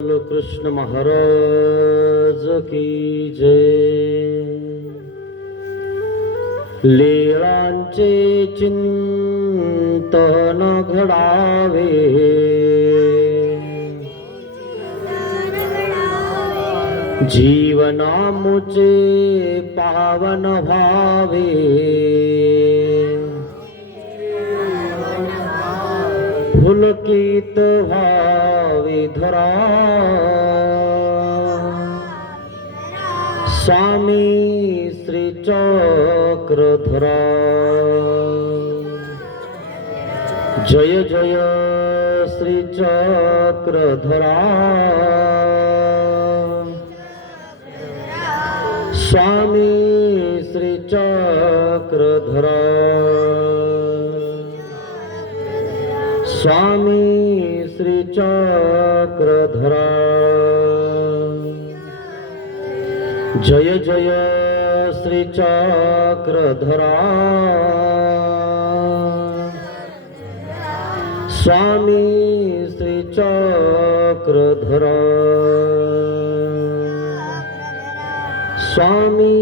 कृष्ण महाराज की जय। लीळांचे चिंतन घडावे, जीवनामुचे पावन भावे, पुलकित भावी धरा, स्वामी श्री चक्रधरा। जय जय श्री चक्रधरा, स्वामी श्री चक्रधरा, स्वामी श्री चक्रधरा। जय जय श्री चक्रधरा, स्वामी श्री चक्रधरा, स्वामी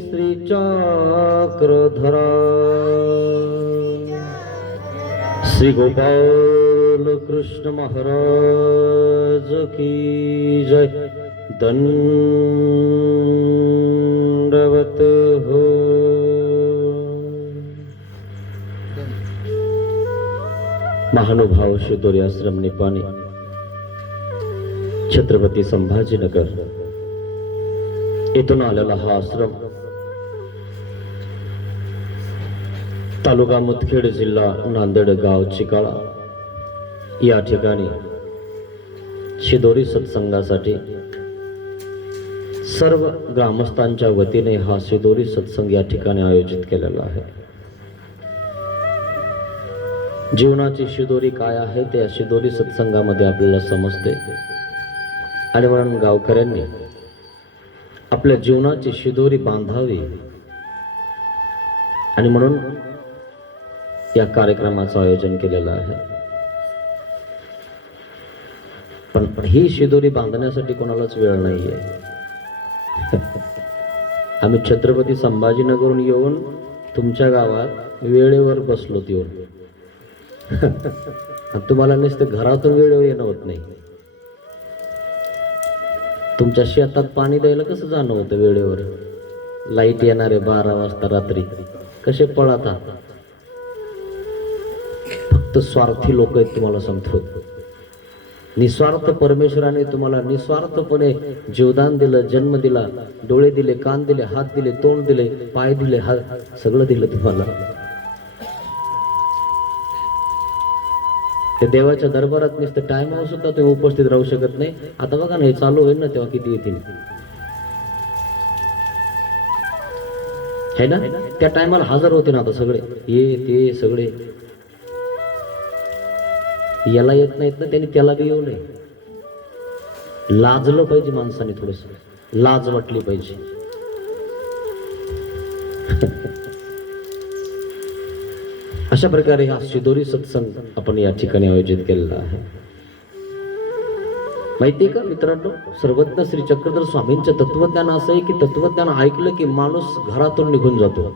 श्री चक्रधरा। श्री गोपाल कृष्ण महाराज की जय। दंडवत हो। महानुभाव शिदोरी आश्रम निपाणी, छत्रपती संभाजीनगर येथून आलेला हा आश्रम तालुका मुदखेड, जिल्हा नांदेड, गाव चिकाळा या ठिकाणी शिदोरी सत्संगासाठी सर्व ग्रामस्थांच्या वतीने हा शिदोरी सत्संग या ठिकाणी आयोजित केलेला आहे। जीवनाची शिदोरी काय आहे ते या शिदोरी सत्संगामध्ये आपल्याला समजते, आणि म्हणून गावकऱ्यांनी आपल्या जीवनाची शिदोरी बांधावी, आणि म्हणून या कार्यक्रमाचं आयोजन केलेलं आहे। पण ही शिदोरी बांधण्यासाठी कोणालाच वेळ नाहीये। आम्ही छत्रपती संभाजीनगरहून येऊन तुमच्या गावात वेळेवर बसलो येऊन। तुम्हाला नुसतं घरातून वेळेवर येणं होत नाही, तुमच्या शेतात पाणी द्यायला कसं जाणं होतं वेळेवर। लाईट येणारे 12 वाजता रात्री कसे पळतात। फक्त स्वार्थी लोक आहेत, तुम्हाला सांगतो। निस्वार्थ परमेश्वराने तुम्हाला निस्वार्थपणे जीवदान दिलं, जन्म दिला, डोळे दिले, कान दिले, हात दिले, तोंड दिले, पाय दिले, सगळं दिलं तुम्हाला। ते देवाच्या दरबारात नुसतं टाइमवर सुद्धा तुम्ही उपस्थित राहू शकत नाही। आता बघा ना, हे चालू होईल ना तेव्हा किती येतील, है ना। त्या टायमाला हजर होते ना आता सगळे, ये ते सगळे। याला येत नाहीत ना, त्यांनी त्याला बी येऊ नये। लाजलं पाहिजे माणसाने, थोडस लाज वाटली पाहिजे। अशा प्रकारे हा शिदोरी सत्संग आपण या ठिकाणी आयोजित केलेला आहे। माहितीये का मित्रांनो, सर्वज्ञ श्री चक्रधर स्वामींचं तत्वज्ञान असं आहे की तत्वज्ञान ऐकलं की माणूस घरातून निघून जातो।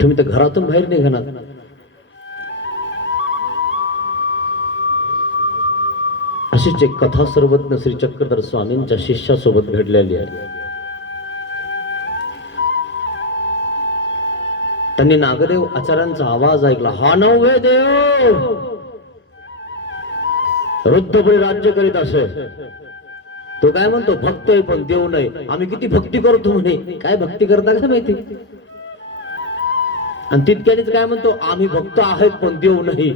तुम्ही तर घरातून बाहेर निघणार। अशीच एक कथा सर्वज्ञ श्री चक्रधर स्वामींच्या शिष्यासोबत घडलेली आहे। त्यांनी नागदेव आचार्यांचा आवाज ऐकला, हा नववे देव वृद्धपणे राज्य करीत असे। तो काय म्हणतो, भक्त आहे पण देव नाही। आम्ही किती भक्ती करतो म्हणे। काय भक्ती करता का माहिती। आणि तितक्यानेच काय म्हणतो, आम्ही भक्त आहेत पण देव नाही।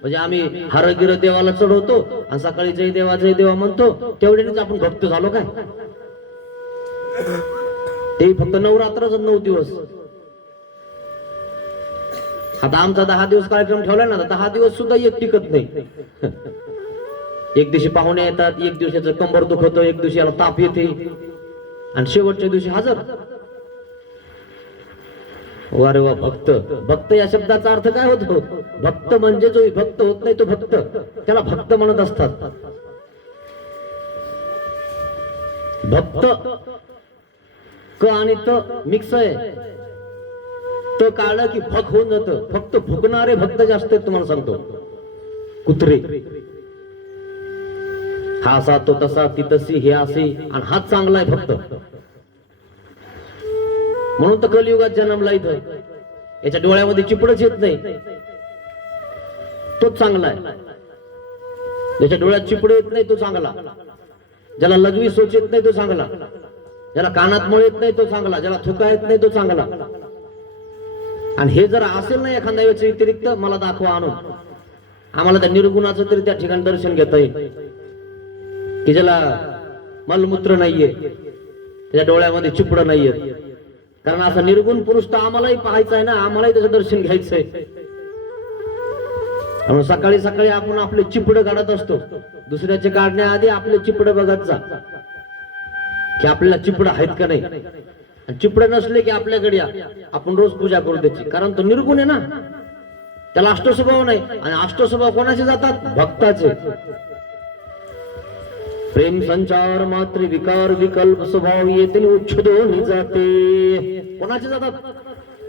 म्हणजे आम्ही हरगिर देवाला चढवतो आणि सकाळी जय देवा म्हणतो, तेवढ्यानेच आपण भक्त झालो काय। ते फक्त नवरात्रच 9 दिवस। आता आमचा 10 दिवस कार्यक्रम ठेवला ना, 10 दिवस सुद्धा एक टिकत नाही। एक दिवशी पाहुणे येतात, एक दिवसाचं कंबर दुखतं, एक दिवशी याला ताप येते, आणि शेवटच्या दिवशी हजर। वारे वा, भक्त। भक्त या शब्दाचा अर्थ काय होतो? भक्त म्हणजे जो भक्त होत नाही तो भक्त, त्याला भक्त म्हणत असतात। भक्त क आणि त मिक्स आहे. त काढलं की भक होऊन जातं. फक्त भुकणारे भक्त जास्त आहेत तुम्हाला सांगतो. कुत्रे, हा असा तो तसा ती तशी हे असे, आणि हाच चांगला आहे फक्त. म्हणून तर कलियुगात जन्मला इथं. याच्या डोळ्यामध्ये चिपडच येत नाही, तोच चांगला आहे. ज्याच्या डोळ्यात चिपड येत नाही तो चांगला. ज्याला लघवी सोच येत नाही तो चांगला. ज्याला कानात मळ येत नाही तो चांगला. ज्याला थुका येत नाही तो चांगला. आणि हे जर असेल ना एखाद्या व्यतिरिक्त, मला दाखवा आणून. आम्हाला त्या निर्गुणाचं तरी त्या ठिकाणी दर्शन घेता येईल, की ज्याला मलमूत्र नाहीये, त्याच्या डोळ्यामध्ये चिपड नाहीये. कारण असा निर्गुण पुरुष तर आम्हालाही पाहायचा आहे ना, आम्हालाही त्याचं दर्शन घ्यायचंय. म्हणून सकाळी सकाळी आपण आपले चिपड काढत असतो. दुसऱ्याचे काढण्याआधी आपले चिपड बघत जा, की आपल्याला चिपड आहेत का नाही. आणि चिपड नसले की आपल्याकडे या, आपण रोज पूजा करू त्याची. कारण तो निर्गुण आहे ना, त्याला अष्टस्वभाव नाही. आणि अष्टस्वभाव कोणाचे जातात? भक्ताचे. प्रेम संचार मात्र विकार विकल्प स्वभाव येते उच्छेदोनी जाते. कोणाचे जातात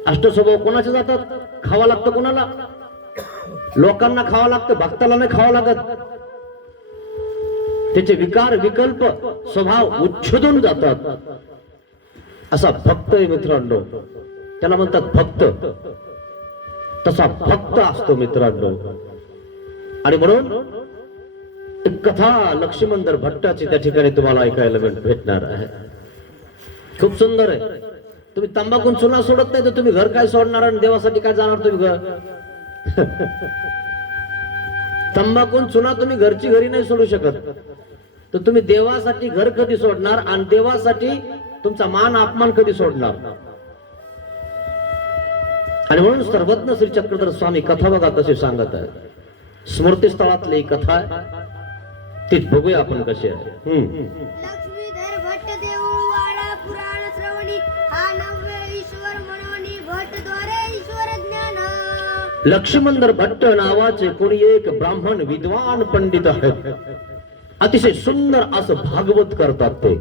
अष्टस्वभाव? कोणाचे जातात? खावा लागतं कोणाला? लोकांना खावा लागतं, भक्ताला नाही खावा लागत. त्याचे विकार विकल्प स्वभाव उच्छेदून जातात. असा भक्त आहे मित्रांनो, त्याला म्हणतात भक्त. तसा भक्त असतो मित्रांनो. आणि म्हणून एक कथा लक्ष्मणधर भट्टाची त्या ठिकाणी तुम्हाला ऐकायला भेटणार आहे. खूप सुंदर आहे. तुम्ही तंबाखून चुना सोडत नाही तर तुम्ही घर काय सोडणार आणि देवासाठी काय जाणार तुम्ही घर? तंबाखून चुना तुम्ही घरची घरी नाही सोडू शकत, तर तुम्ही देवासाठी घर कधी सोडणार आणि देवासाठी तुमचा मान अपमान कधी सोडणार? आणि म्हणून सर्वज्ञ श्री चक्रधर स्वामी कथा बघा कशी सांगत आहे. स्मृतीस्थळातली ही कथा आहे, तीच बघूया आपण कशी आहे. लक्ष्मीधर भट्ट देऊळवाडा पुराण श्रवणी हा नव्हे ईश्वर मनोनी भट्ट द्वारे ईश्वर ज्ञान. लक्ष्मणधर भट्ट नावाचे कोणी एक ब्राह्मण विद्वान पंडित आहेत. अतिशय सुंदर असं भागवत करतात. ते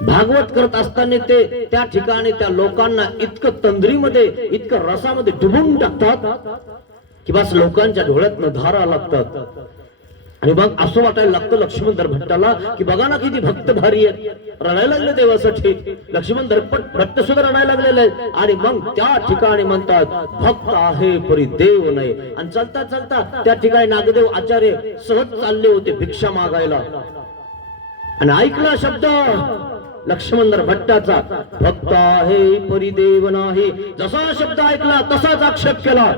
भागवत करत असताना ते त्या ठिकाणी त्या लोकांना इतकं तंद्रीमध्ये इतकं रसामध्ये डुबून टाकतात की बस लोकांच्या डोळ्यातनं धारा लागतात. आणि मग असं वाटायला लागतं लक्ष्मणधर भट्टाला की बघा ना किती भक्त भारी आहेत, रडायला लागले देवासाठी. लक्ष्मणधर भट्ट सुद्धा रडायला लागलेले आहेत. आणि मग त्या ठिकाणी म्हणतात भक्त आहे परी देव नाही. आणि चालता चालता त्या ठिकाणी नागदेव आचार्य सहज चालले होते भिक्षा मागायला, आणि ऐकला शब्द लक्ष्मणधर भट्टाचा, भक्त आहे परी देव नाही. जसा शब्द ऐकला तसाच आक्षेप केला.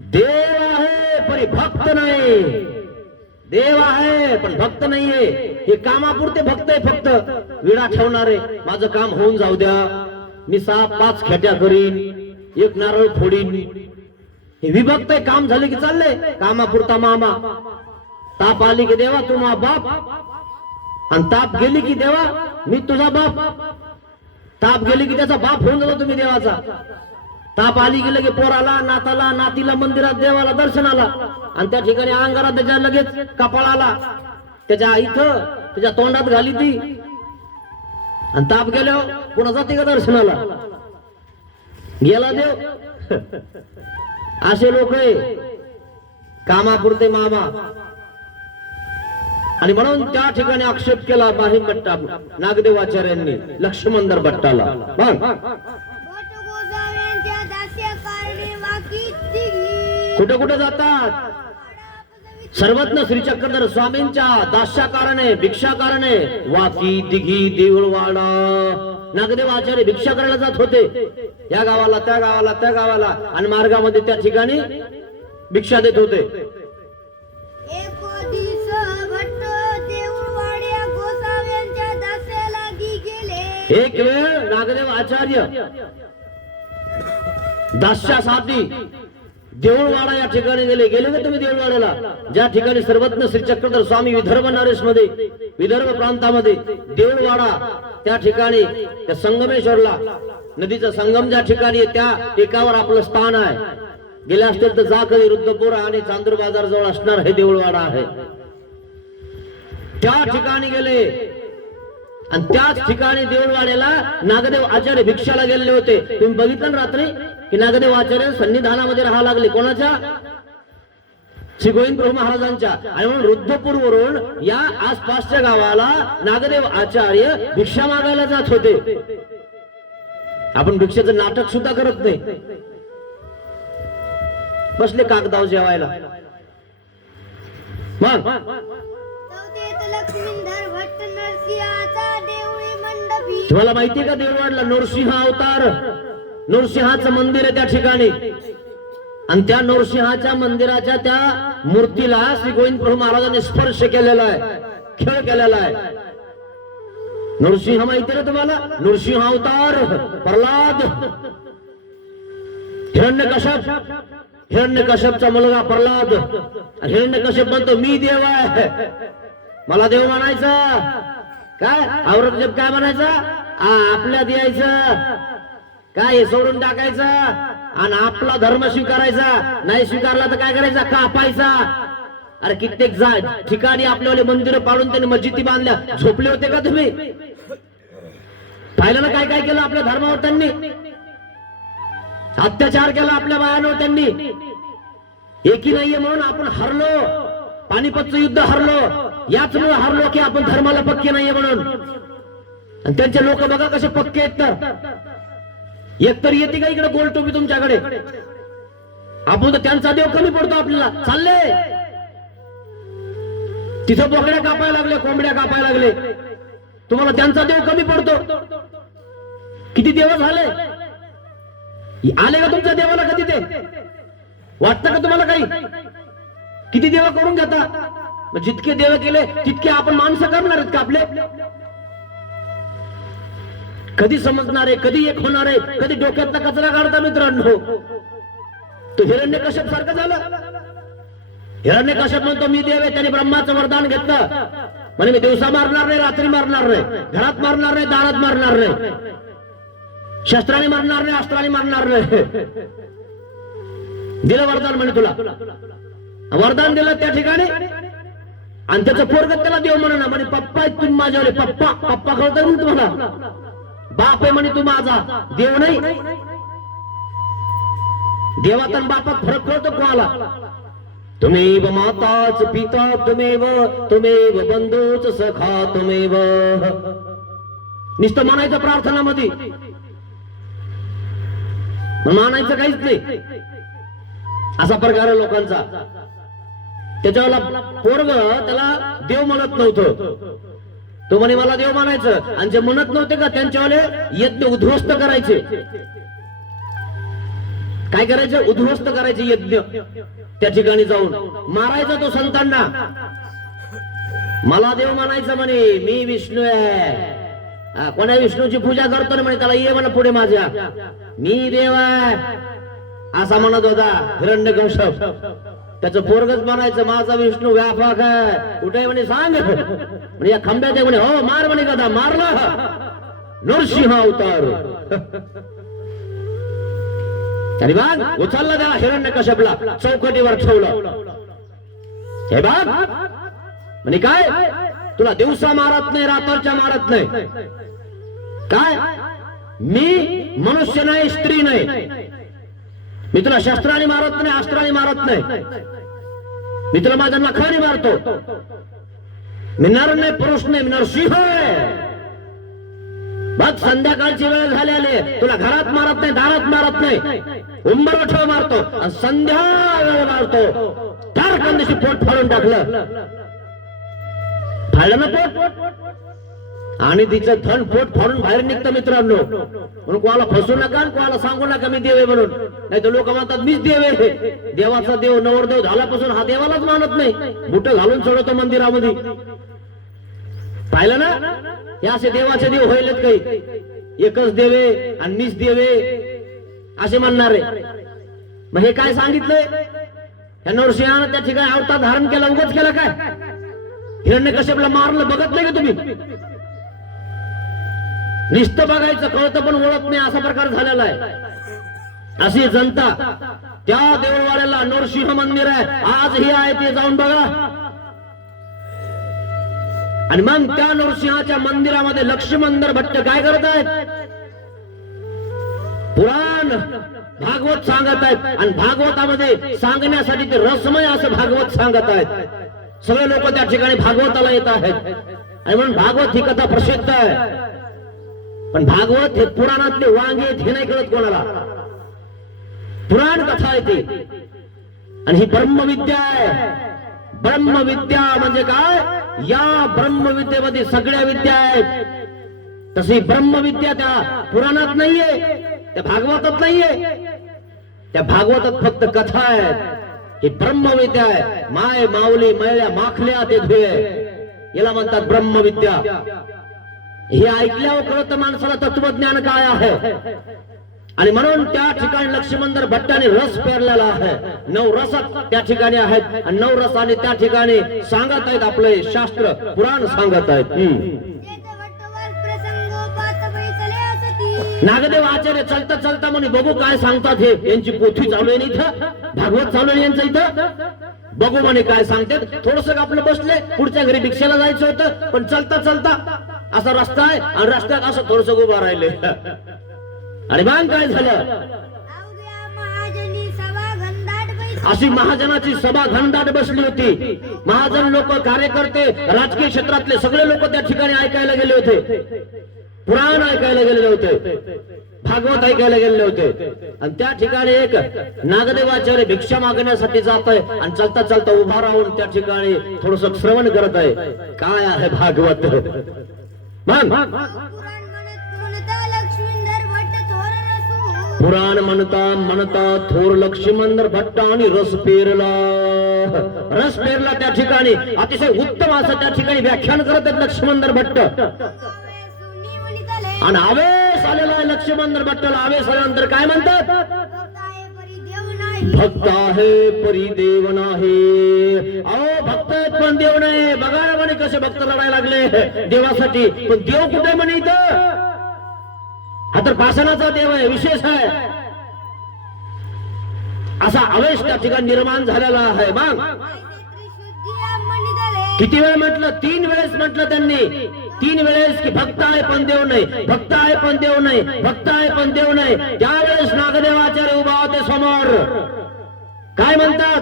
देव आहे परी भक्त नाही. देव आहे पण भक्त नाहीये. हे कामापुरते भक्त आहे, फक्त विडा ठेवणारे. माझं काम होऊन जाऊ द्या, मी 6-5 खेट्या करीन, एक नारळ फोडीन. हे विभक्त आहे. काम झाले की चालले कामापुरता मामा. ताप आली की देवा तू मा बाप, आणि ताप गेली की देवा मी तुझा बाप. ताप गेली की त्याचा बाप होऊन जातो तुम्ही देवाचा. ताप आली गेलं की पोराला नाताला नातीला मंदिरात देवाला दर्शनाला, आणि त्या ठिकाणी अंगारा त्याच्या लगेच कपाळाला त्याच्या इथं त्याच्या तोंडात घाली ती. आणि ताप गेल्यावर पुन्हा जाते का दर्शनाला? गेला देव. असे लोक आहे कामापुरते मामा. आणि म्हणून त्या ठिकाणी आक्षेप केला बाही भट्टा नागदेवाचार्यांनी लक्ष्मणधर भट्टाला. कुठे कुठे जातात? सर्वज्ञ श्री चक्रधर स्वामींच्या दास्याकारणे भिक्षाकारणे वाकी दिघी देऊळवाडा. नागदेव आचार्य भिक्षा करायला जात होते, या गावाला त्या गावाला त्या गावाला, आणि मार्गामध्ये त्या ठिकाणी भिक्षा देत होते. एक वेळ नागदेव आचार्य दास्यासाठी देऊळवाडा या ठिकाणी गेले. गेले का तुम्ही देऊळवाड्याला? ज्या ठिकाणी सर्वज्ञ श्री चक्रधर स्वामी विदर्भ नरेश मध्ये, विदर्भ प्रांतामध्ये देऊळवाडा, त्या ठिकाणी त्या संगमेश्वरला नदीचा संगम ज्या ठिकाणी त्या टेकावर आपलं स्थान आहे. गेले असतील तर जा कधी. रुद्रपूर आणि चांदूर बाजार जवळ असणार हे देऊळवाडा आहे. त्या ठिकाणी गेले. आणि त्याच ठिकाणी देऊळवाड्याला नागदेव आचार्य भिक्षाला गेलेले होते. तुम्ही बघितलं ना रात्री की नागदेव आचार्य सन्निधानामध्ये राहावं लागले. कोणाच्या? श्री गोविंद प्रभू महाराजांच्या. आणि म्हणून रुद्धपूर वरून या आसपासच्या गावाला नागदेव आचार्य भिक्षा मागायला जात होते. आपण भिक्षेचं नाटक सुद्धा करत नाही. बसले कागदाव जेवायला. मग चौथेत लक्ष्मीधर भट्ट नरसिंहाचा देवळी मंडपी. तुम्हाला माहितीये का देवळवाडला नरसिंह अवतार, नरसिंहाचं मंदिर आहे त्या ठिकाणी. आणि त्या नरसिंहाच्या मंदिराच्या त्या मूर्तीला श्री गोविंद प्रभू महाराजांनी स्पर्श केलेला आहे, खेळ केलेला आहे. नरसिंह माहिती ना तुम्हाला? नरसिंह अवतार, प्रल्हाद, हिरण्यकश्यप, हिरण्यकश्यपचा मुलगा प्रल्हाद. हिरण्यकश्यप म्हणतो मी देव आहे, मला देव म्हणायचा. काय औरंगजेब काय म्हणायचा? आपल्या द्यायचं काय, सोडून टाकायचं आणि आपला धर्म स्वीकारायचा. नाही स्वीकारला तर काय करायचा? कापायचा. अरे कित्येक ठिकाणी आपल्याला मंदिरं पाडून त्यांनी मस्जिदी बांधल्या. झोपले होते का तुम्ही? पाहिलं ना काय काय केलं आपल्या धर्मावर त्यांनी? अत्याचार केला आपल्या बायांवर त्यांनी. एकी नाहीये म्हणून आपण हरलो. पानिपतचं युद्ध हरलो, याचमुळे हरलो की आपण धर्माला पक्के नाहीये म्हणून. आणि त्यांचे लोक बघा कसे पक्के आहेत. तर एकतर येते का इकडे गोल टोपी तुमच्याकडे? आपण तर त्यांचा देव कमी पडतो आपल्याला. चालले तिथं बोकड्या कापायला लागले, कोंबड्या कापायला लागले. तुम्हाला त्यांचा देव कमी पडतो. किती देव झाले? आले का तुमच्या देवाला कधी ते? वाटतं का तुम्हाला काही? किती देव करून घेता? जितके देव केले तितके आपण माणसं करणार आहेत का आपले? कधी समजणार आहे? कधी एक होणार आहे? कधी डोक्यातला कचरा काढता मित्रांनो? तो हिरण्यकश्यप सारखं झालं. हिरण्यकश्यप म्हणतो मी देव आहे. त्याने ब्रह्माचं वरदान घेतलं. म्हणे मी दिवसा मारणार नाही, रात्री मारणार नाही, घरात मारणार नाही, दारात मारणार नाही, शस्त्राने मारणार नाही, अस्त्राने मारणार नाही. दिलं वरदान म्हणे तुला. वरदान दिलं त्या ठिकाणी. आणि त्याचं पोरगत त्याला देव म्हणा. म्हणे पप्पा आहेत तुम्ही माझ्यावर. पप्पा पप्पा कळतंय म्हणून तुम्हाला? बाप आहे म्हणे तू माझा, देव नाही. देवात आणि बापात फरक कळतो कोणाला? तुम्हेव माताच पिता तुम्हेव, तुम्हेव बंधूच सखा तुम्हेव. नुसतं म्हणायचं प्रार्थनामध्ये, मानायचं काहीच नाही. असा प्रकार आहे लोकांचा. त्याच्याला पोरग त्याला देव म्हणत नव्हतं. तो म्हणे मला देव मानायचं. आणि जे म्हणत नव्हते का त्यांच्यावाले यज्ञ उद्ध्वस्त करायचे. काय करायचे? उद्ध्वस्त करायचे यज्ञ. त्या ठिकाणी जाऊन मारायचा तो संतांना. मला देव मानायचं म्हणे, मी विष्णू आहे. कोणा विष्णूची पूजा करतो ना म्हणे, त्याला ये म्हणा पुढे माझ्या, मी देव आहे असा म्हणत होता हिरण्यकश्यप. त्याचं पोरगच म्हणायचं माझा विष्णू व्यापक आहे. कुठे म्हणे सांग. म्हणजे या खंब्यात आहे म्हणे. हो मार म्हणे कदा. मारला नरसिंह अवतार. आणि बाग उचलला त्याला हिरण्यकश्यपला, चौकटीवर ठेवलं. हे बाग म्हणे काय तुला दिवसा मारत नाही, रात्रच्या मारत नाही. काय मी मनुष्य नाही, स्त्री नाही. मी तुला शस्त्राने मारत नाही, अस्त्राने मारत नाही. मी तुला माझ्या नखाने मारतो. मी नर नाही, पुरुष नाही, मी नरसिंह आहे. बघ संध्याकाळची वेळ झालेली, तुला घरात मारत नाही, दारात मारत नाही, उंबरवठ्यावर मारतो. आणि संध्या वेळ मारतो. फार कंदिशी पोट फाडून टाकलं. फाडलं ना पोट. आणि तिचं धन पोट फाडून बाहेर निघतं मित्रांनो. म्हणून कोणाला फसू नका, कोणाला सांगू नका मी देव आहे म्हणून. नाही तर लोक म्हणतात मीच देव आहे. देवाचा देव नवरदेव झाल्यापासून हा देवालाच मानत नाही. बुट घालून सोडतो मंदिरामध्ये. पाहिलं ना? हे असे देवाचे देव व्हायलेत काही. एकच देवे आणि मीच देवे असे म्हणणारे. मग हे काय सांगितलंय? या नरसिंहानं त्या ठिकाणी अवतार धारण केला. उगाच केला काय? हिरण्यकश्यपला मारलं बघत नाही का तुम्ही? नुसतं बघायचं, कळतं पण ओळख नाही असा प्रकार झालेला आहे. अशी जनता. त्या देऊळवाड्याला नरसिंह मंदिर आहे, आजही आहे, ते जाऊन बघा. आणि मग त्या नरसिंहाच्या मंदिरामध्ये लक्ष्मणधर भट्ट काय करत आहेत? पुराण भागवत सांगत आहेत. आणि भागवतामध्ये सांगण्यासाठी ते रसमय असं भागवत सांगत आहेत. सगळे लोक त्या ठिकाणी भागवताला येत आहेत. आणि म्हणून भागवत ही कथा प्रसिद्ध आहे. पण भागवत हे पुराणातले वांगे आहेत हे नाही कळत कोणाला. पुराण कथा आहे ती. आणि ही ब्रह्मविद्या आहे. ब्रह्मविद्या म्हणजे काय? या ब्रह्मविद्येमध्ये सगळ्या विद्या आहेत. तशी ब्रह्मविद्या त्या पुराणात नाहीये, त्या भागवतात नाहीये. त्या भागवतात फक्त कथा आहे. ही ब्रह्मविद्या आहे. माय माऊली मैल्या माखल्या ते धुये, याला म्हणतात ब्रह्मविद्या. हे ऐकल्यावर कळतं माणसाला तत्वज्ञान काय आहे. आणि म्हणून त्या ठिकाणी लक्ष्मणधर भट्टाने रस पेरलेला आहे. 9 रस त्या ठिकाणी आहेत. आणि 9 रसाने त्या ठिकाणी सांगत आहेत, आपले शास्त्र पुराण सांगत आहेत. नागदेव आचार्य चलता चलता म्हणे बघू काय सांगतात हे. यांची पोथी चालू आहे इथं, भागवत चालू आहे यांचं इथं. बघू म्हणे काय सांगतात. थोडस आपलं बसले, पुढच्या घरी भिक्षेला जायचं होतं. पण चलता चलता असा रस्ता आहे आणि रस्त्यात असं थोडस उभा राहिले. आणि मग काय झालं? अशी महाजनाची सभा घनदाट बसली होती. महाजन लोक, कार्यकर्ते, राजकीय क्षेत्रातले सगळे लोक त्या ठिकाणी ऐकायला गेले होते. पुराण ऐकायला गेलेले होते, भागवत ऐकायला गेलेले होते. आणि त्या ठिकाणी एक नागदेवाचार्य भिक्षा मागण्यासाठी जात आहे. आणि चलता चलता उभा राहून त्या ठिकाणी थोडस श्रवण करत आहे. काय आहे भागवत? पुराण म्हणता म्हणता थोर लक्ष्मणधर भट्टाने रस पेरला. रस पेरला त्या ठिकाणी. अतिशय उत्तम असं त्या ठिकाणी व्याख्यान करत आहेत लक्ष्मणधर भट्ट. आणि आवेश आलेला आहे लक्ष्मणधर भट्टाला. आवेश आल्यानंतर काय म्हणतात? भक्त आहे परी देव नाही. अहो भक्त आहेत पण देव नाही. बघा म्हणे कसे भक्त लढायला लागले देवासाठी. पण देव कुठे म्हणे इथं? हा तर पाषाणाचा देव आहे, विशेष आहे. असा आवेश त्या ठिकाणी निर्माण झालेला आहे. मग किती वेळ म्हटलं? 3 वेळेस म्हटलं त्यांनी. 3 वेळेस की भक्त आहे पण देव नाही, भक्त आहे पण देव नाही, भक्त आहे पण देव नाही. त्यावेळेस नागदेवाचार्य उभा होते समोर. काय म्हणतात?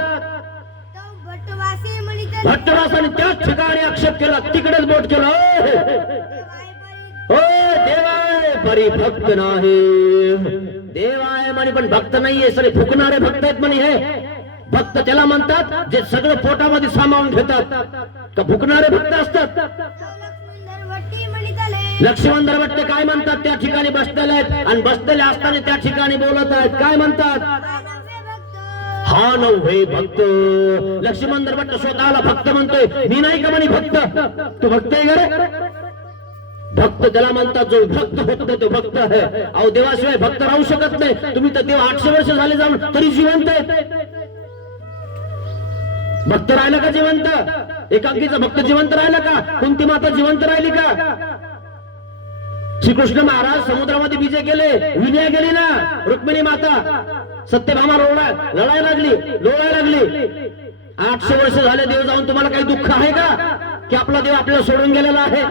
भट्टवासाने त्याच ठिकाणी आक्षेप केला, तिकडेच बोट केलं. हो देवाय परी भक्त नाही. देव आहे म्हणे पण भक्त नाहीये. सगळे फुकणारे भक्त आहेत म्हणे. हे भक्त त्याला म्हणतात जे सगळं पोटामध्ये सामावून घेतात. का फुकणारे भक्त असतात? लक्ष्मणधर भट्ट काय म्हणतात? त्या ठिकाणी बसलेले आहेत. आणि बसलेले असताना त्या ठिकाणी बोलत आहेत. काय म्हणतात? हा नव्हे भक्त. लक्ष्मणधर भट्ट स्वतःला भक्त म्हणतोय. मी नाही का म्हणे भक्त? तू भक्त आहे का? भक्त त्याला म्हणतात जो भक्त होतो तो भक्त आहे. अहो देवाशिवाय भक्त राहू शकत नाही. तुम्ही तर देव 800 वर्ष झाले जाऊन तरी जिवंत आहेत. भक्त राहिला का जिवंत? एकांकीचा भक्त जिवंत राहिला का? कुंती माता जिवंत राहिली का? श्रीकृष्ण महाराज समुद्रामध्ये विजय केले, विजय गेली ना. रुक्मिणी माता सत्यभामा लढायला लागली, लोळायला लागली. 800 वर्ष झाले देव जाऊन तुम्हाला काही दुःख आहे का? की आपला देव आपल्याला सोडून गेलेला आहे?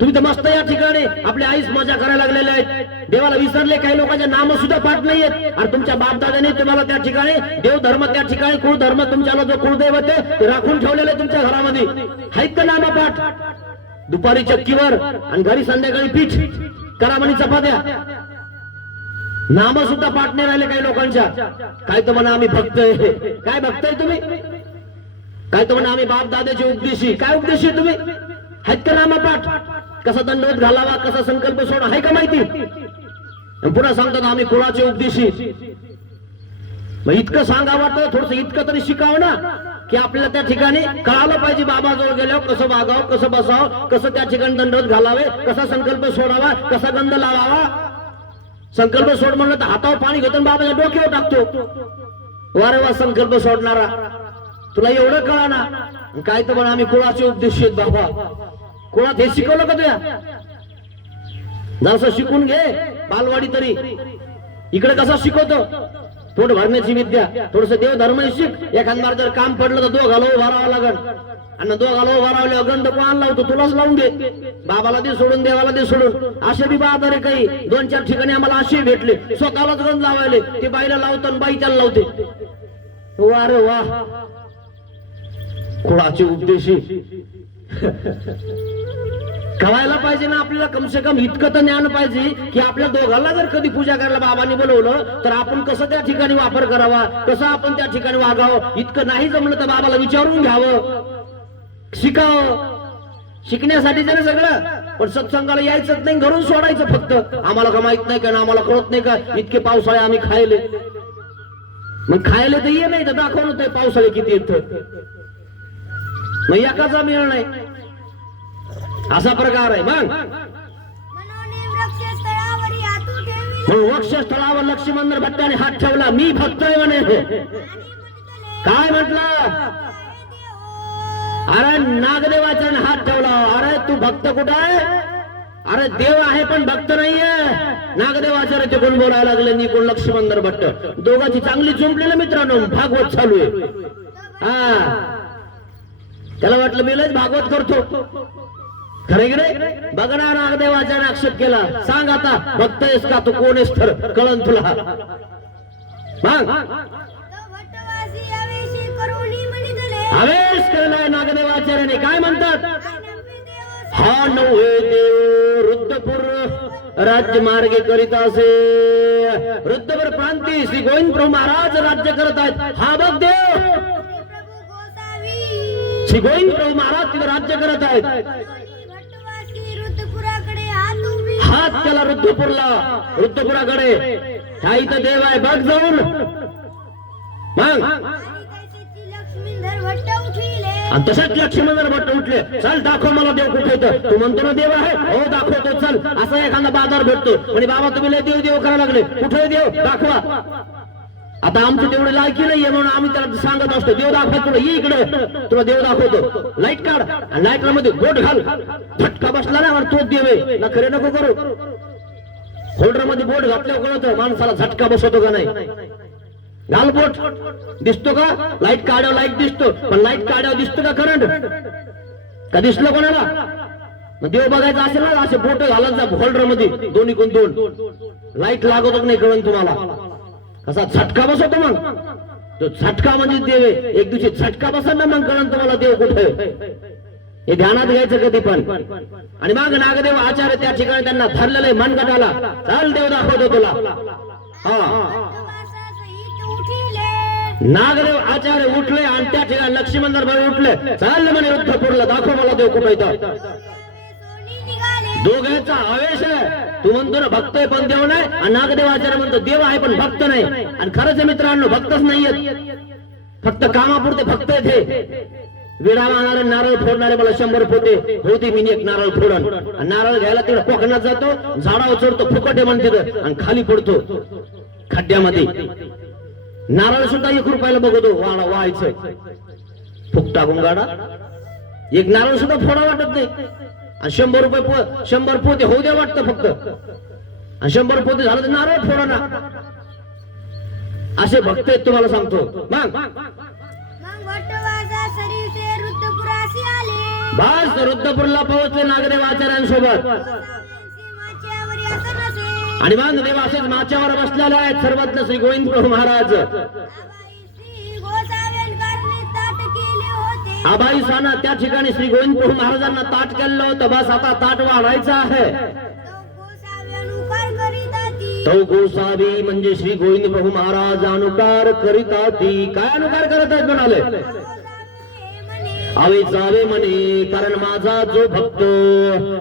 तुम्ही तर मस्त या ठिकाणी आपल्या आईस मजा करायला लागलेले आहेत. देवाला विसरले. काही लोकांचे नाम सुद्धा पाठ नाहीयेत. आणि तुमच्या बापदादाने तुम्हाला त्या ठिकाणी देव धर्म, त्या ठिकाणी कुळ धर्म, तुमच्याला जो कुळदैवत आहे ते राखून ठेवलेले तुमच्या घरामध्ये. आहेत का नाम पाठ? दुपारी चक्कीवर आणि घरी संध्याकाळी पीठ करा म्हणे चपात्या. नाम सुद्धा पाठ नाही राहिले काही लोकांच्या. काय तर म्हणा आम्ही भक्त आहे. काय भक्त आहे तुम्ही? काय तर म्हणा आम्ही बाप दादाचे उपदेशी. काय उपदेशी तुम्ही? आहेत का नाम पाठ? कसा दंडवत घालावा, कसा संकल्प सोडा आहे का माहिती? पुन्हा सांगतात आम्ही कुळाचे उपदेशी. मग इतकं सांगावं वाटतं, थोडस इतकं तरी शिकावं ना, की आपल्याला त्या ठिकाणी कळालं पाहिजे बाबाजवळ गेल्यावर कसं वागावं, कसं बसावं, कसं त्या ठिकाणी दंडवत घालावे, कसा संकल्प सोडावा, कसा गंध लावावा. संकल्प सोड म्हणलं तर हातावर पाणी घेतो बाबाच्या डोक्यावर टाकतो. वारे वा संकल्प सोडणारा, तुला एवढं कळा ना. काय तर म्हणा आम्ही कुळाचे उपदेशी आहेत बाबा. कुळात हे शिकवलं का तुया? जसं शिकून घे बालवाडी तरी. इकडे कसं शिकवतो? पोट भरण्याची विद्या, थोडस देव धर्म शिक. एखाद जर काम पडलं तर 2 घालव भरावा लागल. आणि दोघाला उभा राहिल्यावर गंध कोण लावतो तुलाच लावून दे, बाबाला दे सोडून, देवाला दे सोडून. असे बी बहादर आहे काही. 2-4 ठिकाणी आम्हाला असे भेटले, स्वतःलाच गंध लावायले, ते बाईला लावतो आणि बाई त्याला लावते. वा रे वा, कुळाचे उपदेशी. कळायला पाहिजे ना आपल्याला, कमसे कम इतकं तर ज्ञान पाहिजे की आपल्या दोघांना जर कधी पूजा करायला बाबांनी बोलवलं तर आपण कसं त्या ठिकाणी वापर करावा, कसं आपण त्या ठिकाणी वागावं. इतकं नाही जमलं तर बाबाला विचारून घ्यावं, शिकावं. शिकण्यासाठी ना सगळं, पण सत्संगाला यायचंच नाही, घरून सोडायचं फक्त. आम्हाला का माहित नाही का ना, आम्हाला कळत नाही का, इतके पावसाळे आम्ही खायले. मग खायला तर ये नाही तर दाखवलं ते पावसाळे किती येतं, मग एकाचा मेळ नाही, असा प्रकार आहे. मग वक्षस्थळावर लक्ष्मण भट्टाने हात ठेवला, मी भक्त आहे म्हणे. काय म्हटलं? अरे नागदेवाचा हात ठेवला. अरे तू भक्त कुठं आहे? अरे देव आहे पण भक्त नाहीये. नागदेवाचार्य ते कोण बोलायला लागले, मी कोण लक्ष्मण भट्ट. दोघांची चांगली चुंपलेलं मित्रांनो, भागवत चालू आहे. हा, त्याला वाटलं मी लयच भागवत करतो. खरे गे बघ ना, नागदेवाचा आक्षेप केला. सांग आता भक्त आहेस का तू, कोण आहेस तर कळन तुला. मग आवेश केलाय नागदेवाचार्याने. काय म्हणतात? हा नव्हे देव रुद्रपूर राज्य मार्गे करीत असे. रुद्रपूर प्रांती श्री गोविंद प्रभू महाराज राज्य करत आहेत. हा बघ देव, श्री गोविंद प्रभू महाराज तिथे राज्य करत आहेत. हात केला रुद्रपुराकडे. हा इथं देव आहे, बघ जाऊन. मग आणि तसंच लक्ष्मण भट्ट उठले. चल दाखव मला देव कुठे येतं. तू म्हणतो ना देव आहे, हो दाखवतो. चल. असा एखादा बाजार भेटतो म्हणजे बाबा तुम्ही लय देव देव करायला लागले, कुठे देव दाखवा. आता आमची तेवढी लायकी नाहीये म्हणून आम्ही त्याला सांगत असतो, देव दाखवा तुला, ये इकडे तुला देव दाखवतो. लाईट काढ आणि लाईटला मध्ये बोट घाल. झटका बसला ना तो देव आहे ना, खरे नको करू. होल्डर मध्ये बोट घातल्यावर कळत माणसाला झटका बसवतो का नाही. घाल बोट, दिसतो का? लाईट काढ्यावर लाईट दिसतो, पण लाईट काढ्यावर दिसतो का करंट? का दिसलं कोणाला? मग देव बघायचा असेल ना, असे बोट घालत जा होल्डर मध्ये, दोन्ही कोण दोन. लाईट लागतो नाही कळण तुम्हाला. कसा झटका बसवतो मग तो झटका म्हणजे देव आहे. एक दिवशी झटका बसा ना, मग कळण तुम्हाला देव कुठे. हे ध्यानात घ्यायचं कधी पण. आणि मग नागदेव आचार्य त्या ठिकाणी त्यांना धरलेलं आहे मनगटाला. चल देव दाखवतो तुला. हा, नागदेव आचार्य उठले आणि त्या ठिकाणी लक्ष्मण दरबार उठले. चाल म्हणे रुद्रपूरला, दाखव मला देव कुठे येतं. दोघांचा आवेश आहे. तू म्हणतो ना भक्त आहे पण देव नाही, आणि नागदेव आचार्य म्हणतो देव आहे पण भक्त नाही. आणि खरंच मित्रांनो भक्तच नाहीयेत, फक्त कामापुरते भक्त आहेत. हे विडा मारणारे, नारळ फोडणारे मला 100 होते मी एक नारळ फोडण. नारळ घ्यायला तिकडे कोकणात जातो, झाडावर चढतो, फुकटे म्हणते आणि खाली पडतो खड्ड्यामध्ये. नारळ सुद्धा 1 रुपयाला बघतो व्हायचं. फुकटा गुंगाडा, एक नारळ सुद्धा फोडा वाटत नाही. आणि 100 रुपये 100 पोते होऊ द्या वाटतं फक्त. आणि 100 पोते झालं तर नारळ फोडा ना. असे भक्त आहेत तुम्हाला सांगतो. मग बस रुद्रपूरला पोहोचले नागदेव आचार्यांसोबत. आणि मग देव असेच माच्यावर बसलेले आहेत सर्वज्ञ श्री गोविंद प्रभू महाराज. आबाई साना त्या ठिकाणी श्री गोविंद प्रभू महाराजांना ताट केलं होतं. बस आता ताट वाढायचं आहे. तो गोसावी म्हणजे श्री गोविंद प्रभू महाराज अनुकार करीताती. काय अनुकार करत आहेत म्हणाले? आवे जावे म्हणे, कारण माझा जो भक्त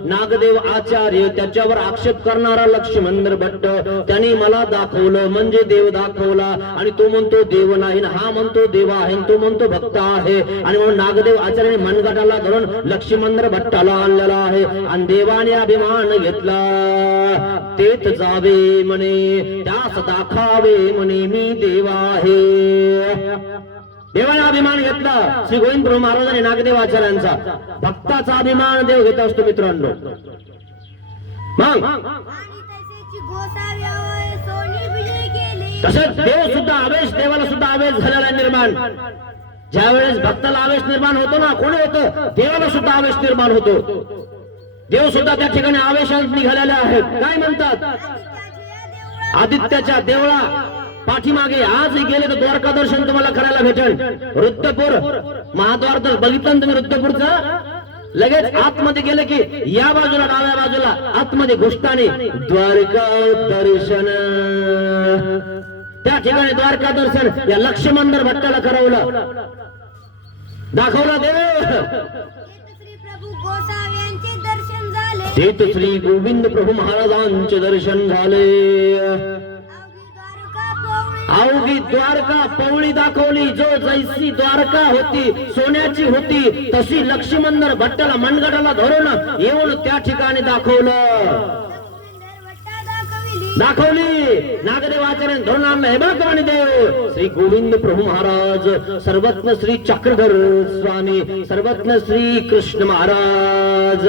नागदेव आचार्य त्याच्यावर आक्षेप करणारा लक्ष्मण भट्ट त्यांनी मला दाखवलं म्हणजे देव दाखवला. आणि तो म्हणतो देव नाही, हा म्हणतो देव आहे, तो म्हणतो भक्त आहे. आणि म्हणून नागदेव आचार्याने मनगटाला धरून लक्ष्मण भट्टाला आणलेला आहे. आणि देवाने अभिमान घेतला, तेच जावे म्हणे, त्यास दाखावे म्हणे मी देव आहे. देवाने अभिमान घेतला श्री गोविंद प्रभू महाराजांनी नागदेव आचार्यांचा. भक्ताचा अभिमान देव घेत असतो मित्रांनो. मग तसंच देव सुद्धा आवेश, देवाला सुद्धा आवेश झालेला निर्माण. ज्या वेळेस भक्ताला आवेश निर्माण होतो ना, कोणी होतं? देवाला सुद्धा आवेश निर्माण होतो. देव सुद्धा त्या ठिकाणी आवेशात निघालेले आहेत. काय म्हणतात? आदित्याच्या देवळा पाठीमागे आजही गेले तर द्वारका दर्शन तुम्हाला करायला भेटेल. रुद्रपूर महाद्वार तर बघितलं ना तुम्ही रुद्रपूरचा? लगेच आतमध्ये गेले की या बाजूला डाव्या बाजूला आतमध्ये घुसताना द्वारका दर्शन. त्या ठिकाणी द्वारका दर्शन या लक्ष्मणदर भट्टाला करवलं, दाखवलं देव. श्री प्रभू गोसावी यांचे दर्शन झाले. तेथ श्री गोविंद प्रभू महाराजांचे दर्शन झाले. अवघी द्वारका पवळी दाखवली. जो जैसी द्वारका होती सोन्याची होती तशी लक्ष्मणदर भट्टाला मनगटाला धरून येऊन त्या ठिकाणी दाखवलं, दाखवली. नागदेव आचार्य धरून आणलं. हे बघ देव श्री गोविंद प्रभू महाराज, सर्वज्ञ श्री चक्रधर स्वामी, सर्वज्ञ श्री कृष्ण महाराज.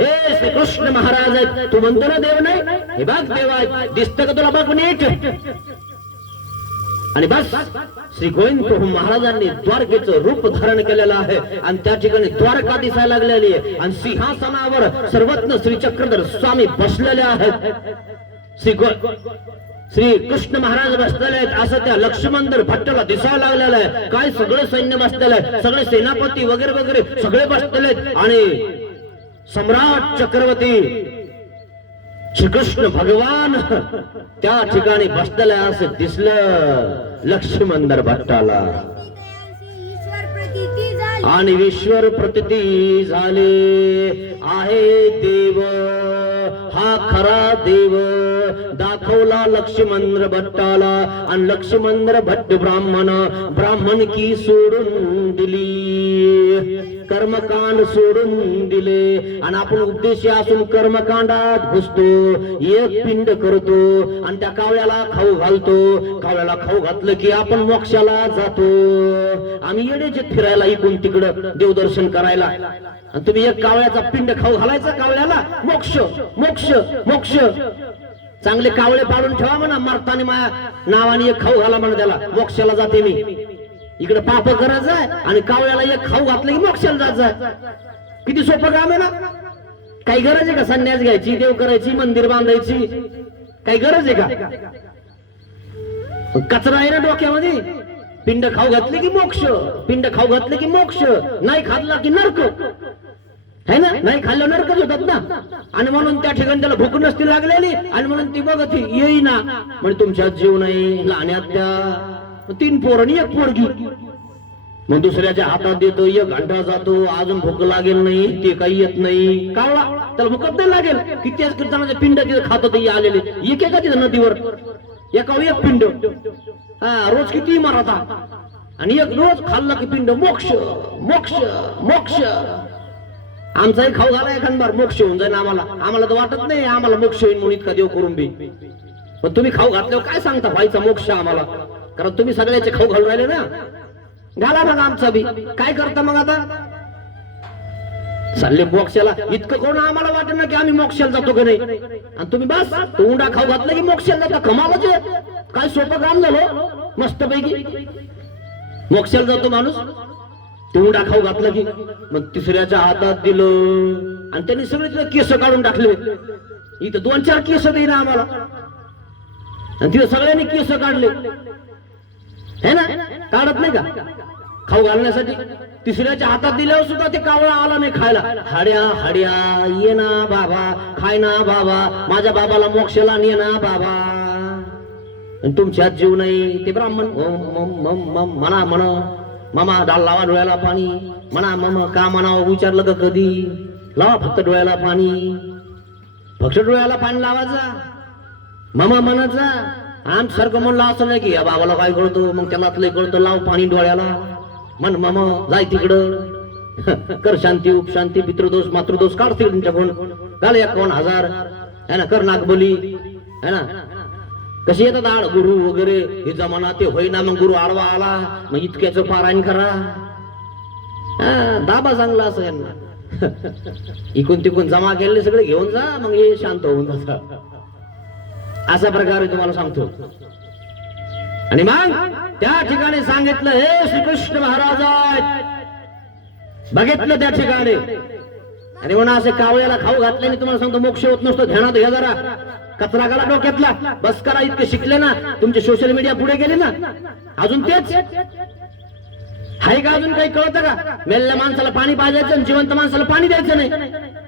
हे श्री कृष्ण महाराज आहेत. तू म्हणतो ना देव नाही? हे बघ देवा दिसतं का तुला? बघ नीट. आणि बस श्री गोविंद प्रभू महाराजांनी द्वारकेचं रूप धारण केलेलं आहे आणि त्या ठिकाणी द्वारका दिसायला लागलेली आहे आणि सिंहासनावर सर्वज्ञ श्री चक्रधर स्वामी बसलेले आहेत. श्री कृष्ण महाराज बसलेले आहेत असं त्या लक्ष्मणदर भट्टाला दिसायला लागलेलं आहे. काय सगळं सैन्य बसलेलं आहे, सगळे सेनापती वगैरे वगैरे सगळे बसलेले आहेत आणि सम्राट चक्रवर्ती श्रीकृष्ण भगवान त्या ठिकाणी बसलेले असं दिसलं लक्ष्मणदर भट्टाला. आणि ईश्वर प्रतीती झाले आहे देव, हा खरा देव दाखवला लक्ष्मणदर भट्टाला. आणि लक्ष्मणदर भट्ट ब्राह्मण की सोडून दिली, कर्मकांड सोडून दिले. आणि आपण उपदेशी असून कर्मकांडात घुसतो, एक पिंड करतो आणि त्या कावळ्याला खाऊ घालतो. कावळ्याला खाऊ घातलं की आपण मोक्षाला जातो. आम्ही येडेचे फिरायला इकडून तिकडं देवदर्शन करायला आणि तुम्ही एक कावळ्याचा पिंड खाऊ घालायचा कावळ्याला. मोक्ष मोक्ष मोक्ष. चांगले कावळे पाडून ठेवा म्हणा, मरताना माया नावाने एक खाऊ घाला म्हणा, त्याला मोक्षाला जाते मी. इकडे पाप करायचं आहे आणि कावळ्याला एक खाऊ घातलं की मोक्षाला जात जाय. किती सोपं काम आहे ना. काही गरज आहे का संन्यास घ्यायची, देव करायची, मंदिर बांधायची? काही गरज आहे का? कचरा आहे ना डोक्यामध्ये. पिंड खाऊ घातले की मोक्ष, पिंड खाऊ घातले की मोक्ष, नाही खाल्ला की नरक है ना. नाही खाल्लं नरकच होतात ना. आणि म्हणून त्या ठिकाणी त्याला भूक नसती लागलेली आणि म्हणून ती बघत येईना म्हणजे तुमच्यात जीव नाही. लहान्यात त्या 3 पोरं आणि 1 पोरगी. मग दुसऱ्याच्या हातात देतो, 1 घंटा जातो, अजून भूक लागेल नाही, ते काही येत नाही. कावळा त्याला भूकच नाही लागेल. किती कीर्तनाचे पिंड तिथे खात होते आलेले, एक एका तिथं नदीवर एका 1 पिंड. हा रोज किती मारता आणि 1 रोज खाल्ला की पिंड. मोक्ष मोक्ष मोक्ष. आमचाही खाऊ घाला एखादबार, मोक्ष होऊन जाईल आम्हाला. आम्हाला तर वाटत नाही आम्हाला मोक्ष होईल म्हणून इतका देव करून बी. पण तुम्ही खाऊ घातल्यावर काय सांगता व्हायचा मोक्ष आम्हाला? कारण तुम्ही सगळ्याचे खाऊ घालून राहिले ना. घाला मग आमचा बी. काय करता मग आता? चालले मोक्षाला. इतकं कोण आम्हाला वाटत ना की आम्ही मोक्षाला जातो का नाही. आणि तुम्ही बस उंडा खाऊ घातला की मोक्षाला जाता. कमालच आहे. काय सोपं काम झालं मस्त पैकी. मोक्षाला जातो माणूस. ते उंडा खाऊ घातलं की मग तिसऱ्याच्या हातात दिलं आणि त्यांनी सगळे तिथे केस काढून टाकले. इथं 2-4 केस देईन आम्हाला आणि तिथं सगळ्यांनी केस काढले है ना. काढत नाही का खाऊ घालण्यासाठी? तिसऱ्याच्या हातात दिल्यावर सुद्धा ते कावळा आला नाही खायला. हाड्या हाड्या ये ना बाबा, खाय ना बाबा, माझ्या बाबाला मोक्षाला ने ना बाबा. तुमच्यात जीव नाही. ते ब्राह्मण म्हणा म्हणा मामा डाल लावा डोळ्याला पाणी म्हणा. मामा का म्हणावं विचारलं का कधी? लावा फक्त डोळ्याला पाणी, फक्त डोळ्याला पाणी लावायचा. मामा म्हणायचा. आमच्यासारखं म्हणलं असं नाही की या बाबाला काय कळतो मग त्याला कळतं, लाव पाणी डोळ्याला म्हण मामा, जाय तिकडं, कर शांती उपशांती, पितृदोष मातृदोष काढतील तुमच्याकडून. घाल 51,000 है ना, कर नागबली है ना. कशी येतात आड गुरु वगैरे हे जमाना ते होईना. मग गुरु आडवा आला मग इतक्याचं पारायण करा. दाबा चांगला असं यांना. इकून तिकून जमा केलेले सगळे घेऊन जा, मग हे शांत होऊन जातात. असा प्रकारे तुम्हाला सांगतो. आणि मग त्या ठिकाणी सांगितलं हे श्रीकृष्ण महाराज आहेत. बघितलं त्या ठिकाणी आणि म्हणून असे कावळ्याला खाऊ घातल्याने तुम्हाला सांगतो मोक्ष होत नसतो. ध्यानात घ्या जरा. कचरा गाला डोक्यातला. बस करा. इतके शिकले ना, तुमचे सोशल मीडिया पुढे गेले ना, अजून तेच हाय का? अजून काही कळतं का? मेलेल्या माणसाला पाणी पाजायचं आणि जिवंत माणसाला पाणी द्यायचं नाही.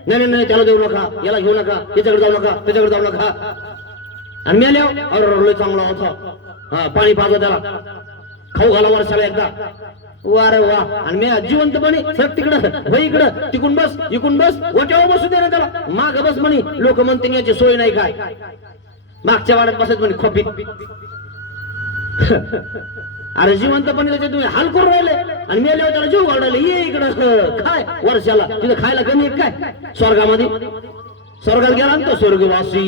नाही नाही त्याला देऊ नका, याला घेऊ नका, याच्याकडे जाऊ नका, त्याच्याकडे जाऊ नका. आणि मेल्यावर अरे चांगला होता, हा पाणी पाजा त्याला, खाऊ घाला वर्षाला एकदा. वा रे वा. आणि मी जिवंतपणे सर तिकडं वय इकडं, तिकून बस इकून बस, वाट्यावर बसू दे ना त्याला. माग बस म्हणे. लोक म्हणते याची सोय नाही काय, मागच्या वाड्यात बसत म्हणे खोपीत. अरे जिवंतपणे त्याचे तुम्ही हाल करून राहिले आणि मेल्यावर त्याला जीव घालवले. ये इकडं खाय वर्षाला. तिथं खायला कमी आहे काय? स्वर्गामध्ये स्वर्गाला गेला ना तो स्वर्गवासी,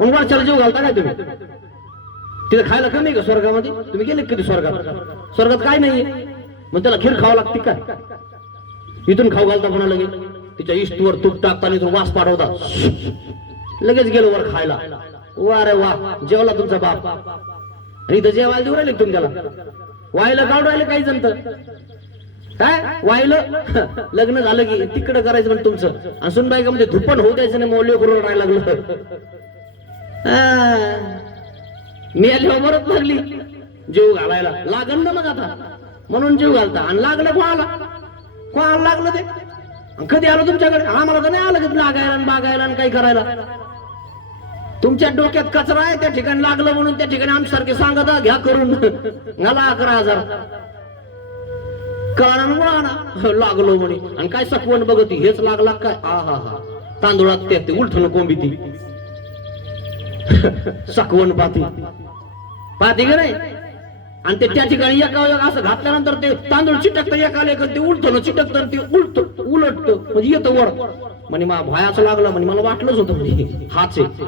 मग वर्षाला जीव घालता काय तुम्ही? तिथं खायला कमी आहे का स्वर्गामध्ये? तुम्ही गेले कधी स्वर्गात? स्वर्गात काय नाहीये. मग त्याला खीर खावं लागते काय? इथून खाऊ घालता कोणाला लगे? तिच्या इष्टवर तूप टाकता आणि इथून वास पाठवता, लगेच गेलो वर खायला. वा रे वा. जेवला तुमचा बाप. आणि इथं जेवायला देऊ राहिले तुम्ही त्याला. वायला काढून राहिले काही जण तर काय वायलं लग्न झालं की तिकडं करायचं म्हणजे तुमचं. आणि सुनबाई का म्हणजे धुपण होऊ द्यायचं नाही. मौल्य करून राहायला लागलं. मी आली मरत लागली जीव घालायला. लागण ना मग आता म्हणून जीव घालता. आणि लागलं कोणाला लागलं ते? कधी आलं तुमच्याकडे? आम्हाला तर नाही आलं कधी लागायला आणि बागायला आणि काही करायला. तुमच्या डोक्यात कचरा आहे. त्या ठिकाणी लागलं म्हणून त्या ठिकाणी आमच्यासारखे सांगत घ्या करून मला 11,000 कळा लागलो म्हणे. आणि काय सकवण बघती हेच लागला काय? हा हा हा. तांदूळात ते उलथून कोंबी ती सकवण पाहते का नाही? आणि ते त्या ठिकाणी एका असं घातल्यानंतर ते तांदूळ चिटकत एकाला एक, ते उलटं चिटकत ते उलट म्हणजे येतं वर. म्हणे भयाचं लागलं म्हणे. मला वाटलंच होतं म्हणे हाच आहे.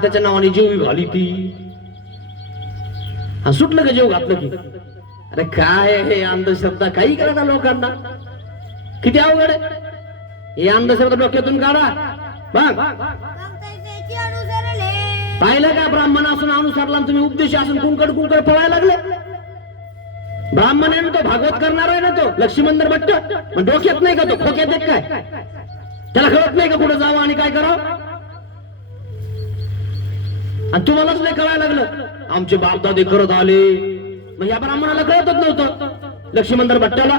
त्याच्या नावाने जीव घाली ती. सुटलं का जीव घातलं की? अरे काय हे अंधश्रद्धा काही करा लोकांना. किती अवघड आहे हे अंधश्रद्धा. डोक्यातून काढा. बघ पाहिलं का? ब्राह्मण असून अनुसरला तुम्ही, उपदेश असून कुंकड पळायला लागले. ब्राह्मण आहे ना तो, भागवत करणार आहे ना तो, लक्ष्मींदर भट्ट. पण डोक्यात नाही का तो? खोक्यात एक काय? त्याला कळत नाही का कुठं जावं आणि काय करावं? आणि तुम्हालाच नाही कळायला लागलं. आमचे बापदादे करत आले. मग या ब्राह्मणाला कळतच नव्हतं. लक्ष्मींदर भट्टाला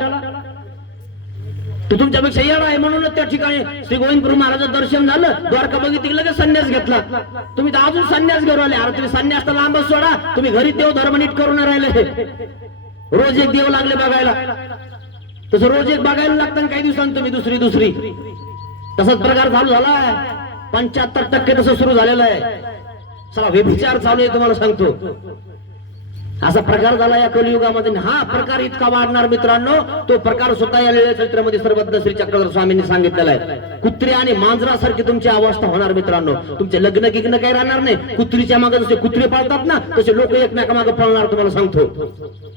तो तुमच्यापेक्षा येणार आहे. म्हणूनच त्या ठिकाणी श्री गोविंदपुरी महाराजांचं दर्शन झालं, द्वारका बघितली, लगेच संन्यास घेतला. तुम्ही तर अजून संन्यास घेऊन आले. अरे तुम्ही संन्यास तर लांबच सोडा, तुम्ही घरी देव धर्म नीट करून राहिले. रोज एक देव लागले बघायला. तसं रोज एक बघायला लागतं काही दिवसांनी तुम्ही दुसरी तसाच प्रकार चालू झालाय. 75% तसं सुरू झालेलं आहे. चला व्यभिचार चालू आहे तुम्हाला सांगतो. असा प्रकार झाला या कलियुगामध्ये. हा प्रकार इतका वाढणार मित्रांनो, तो प्रकार स्वतः या लीला चरित्रामध्ये सर्वज्ञ श्री चक्रधर स्वामींनी सांगितलेला आहे. कुत्रे आणि मांजरासारखी तुमची अवस्था होणार मित्रांनो. तुमचे लग्न गिग्न काही राहणार नाही. कुत्रीच्या मागे जसे कुत्रे पाळतात ना, तसे लोक एकमेकामागे पळणार तुम्हाला सांगतो.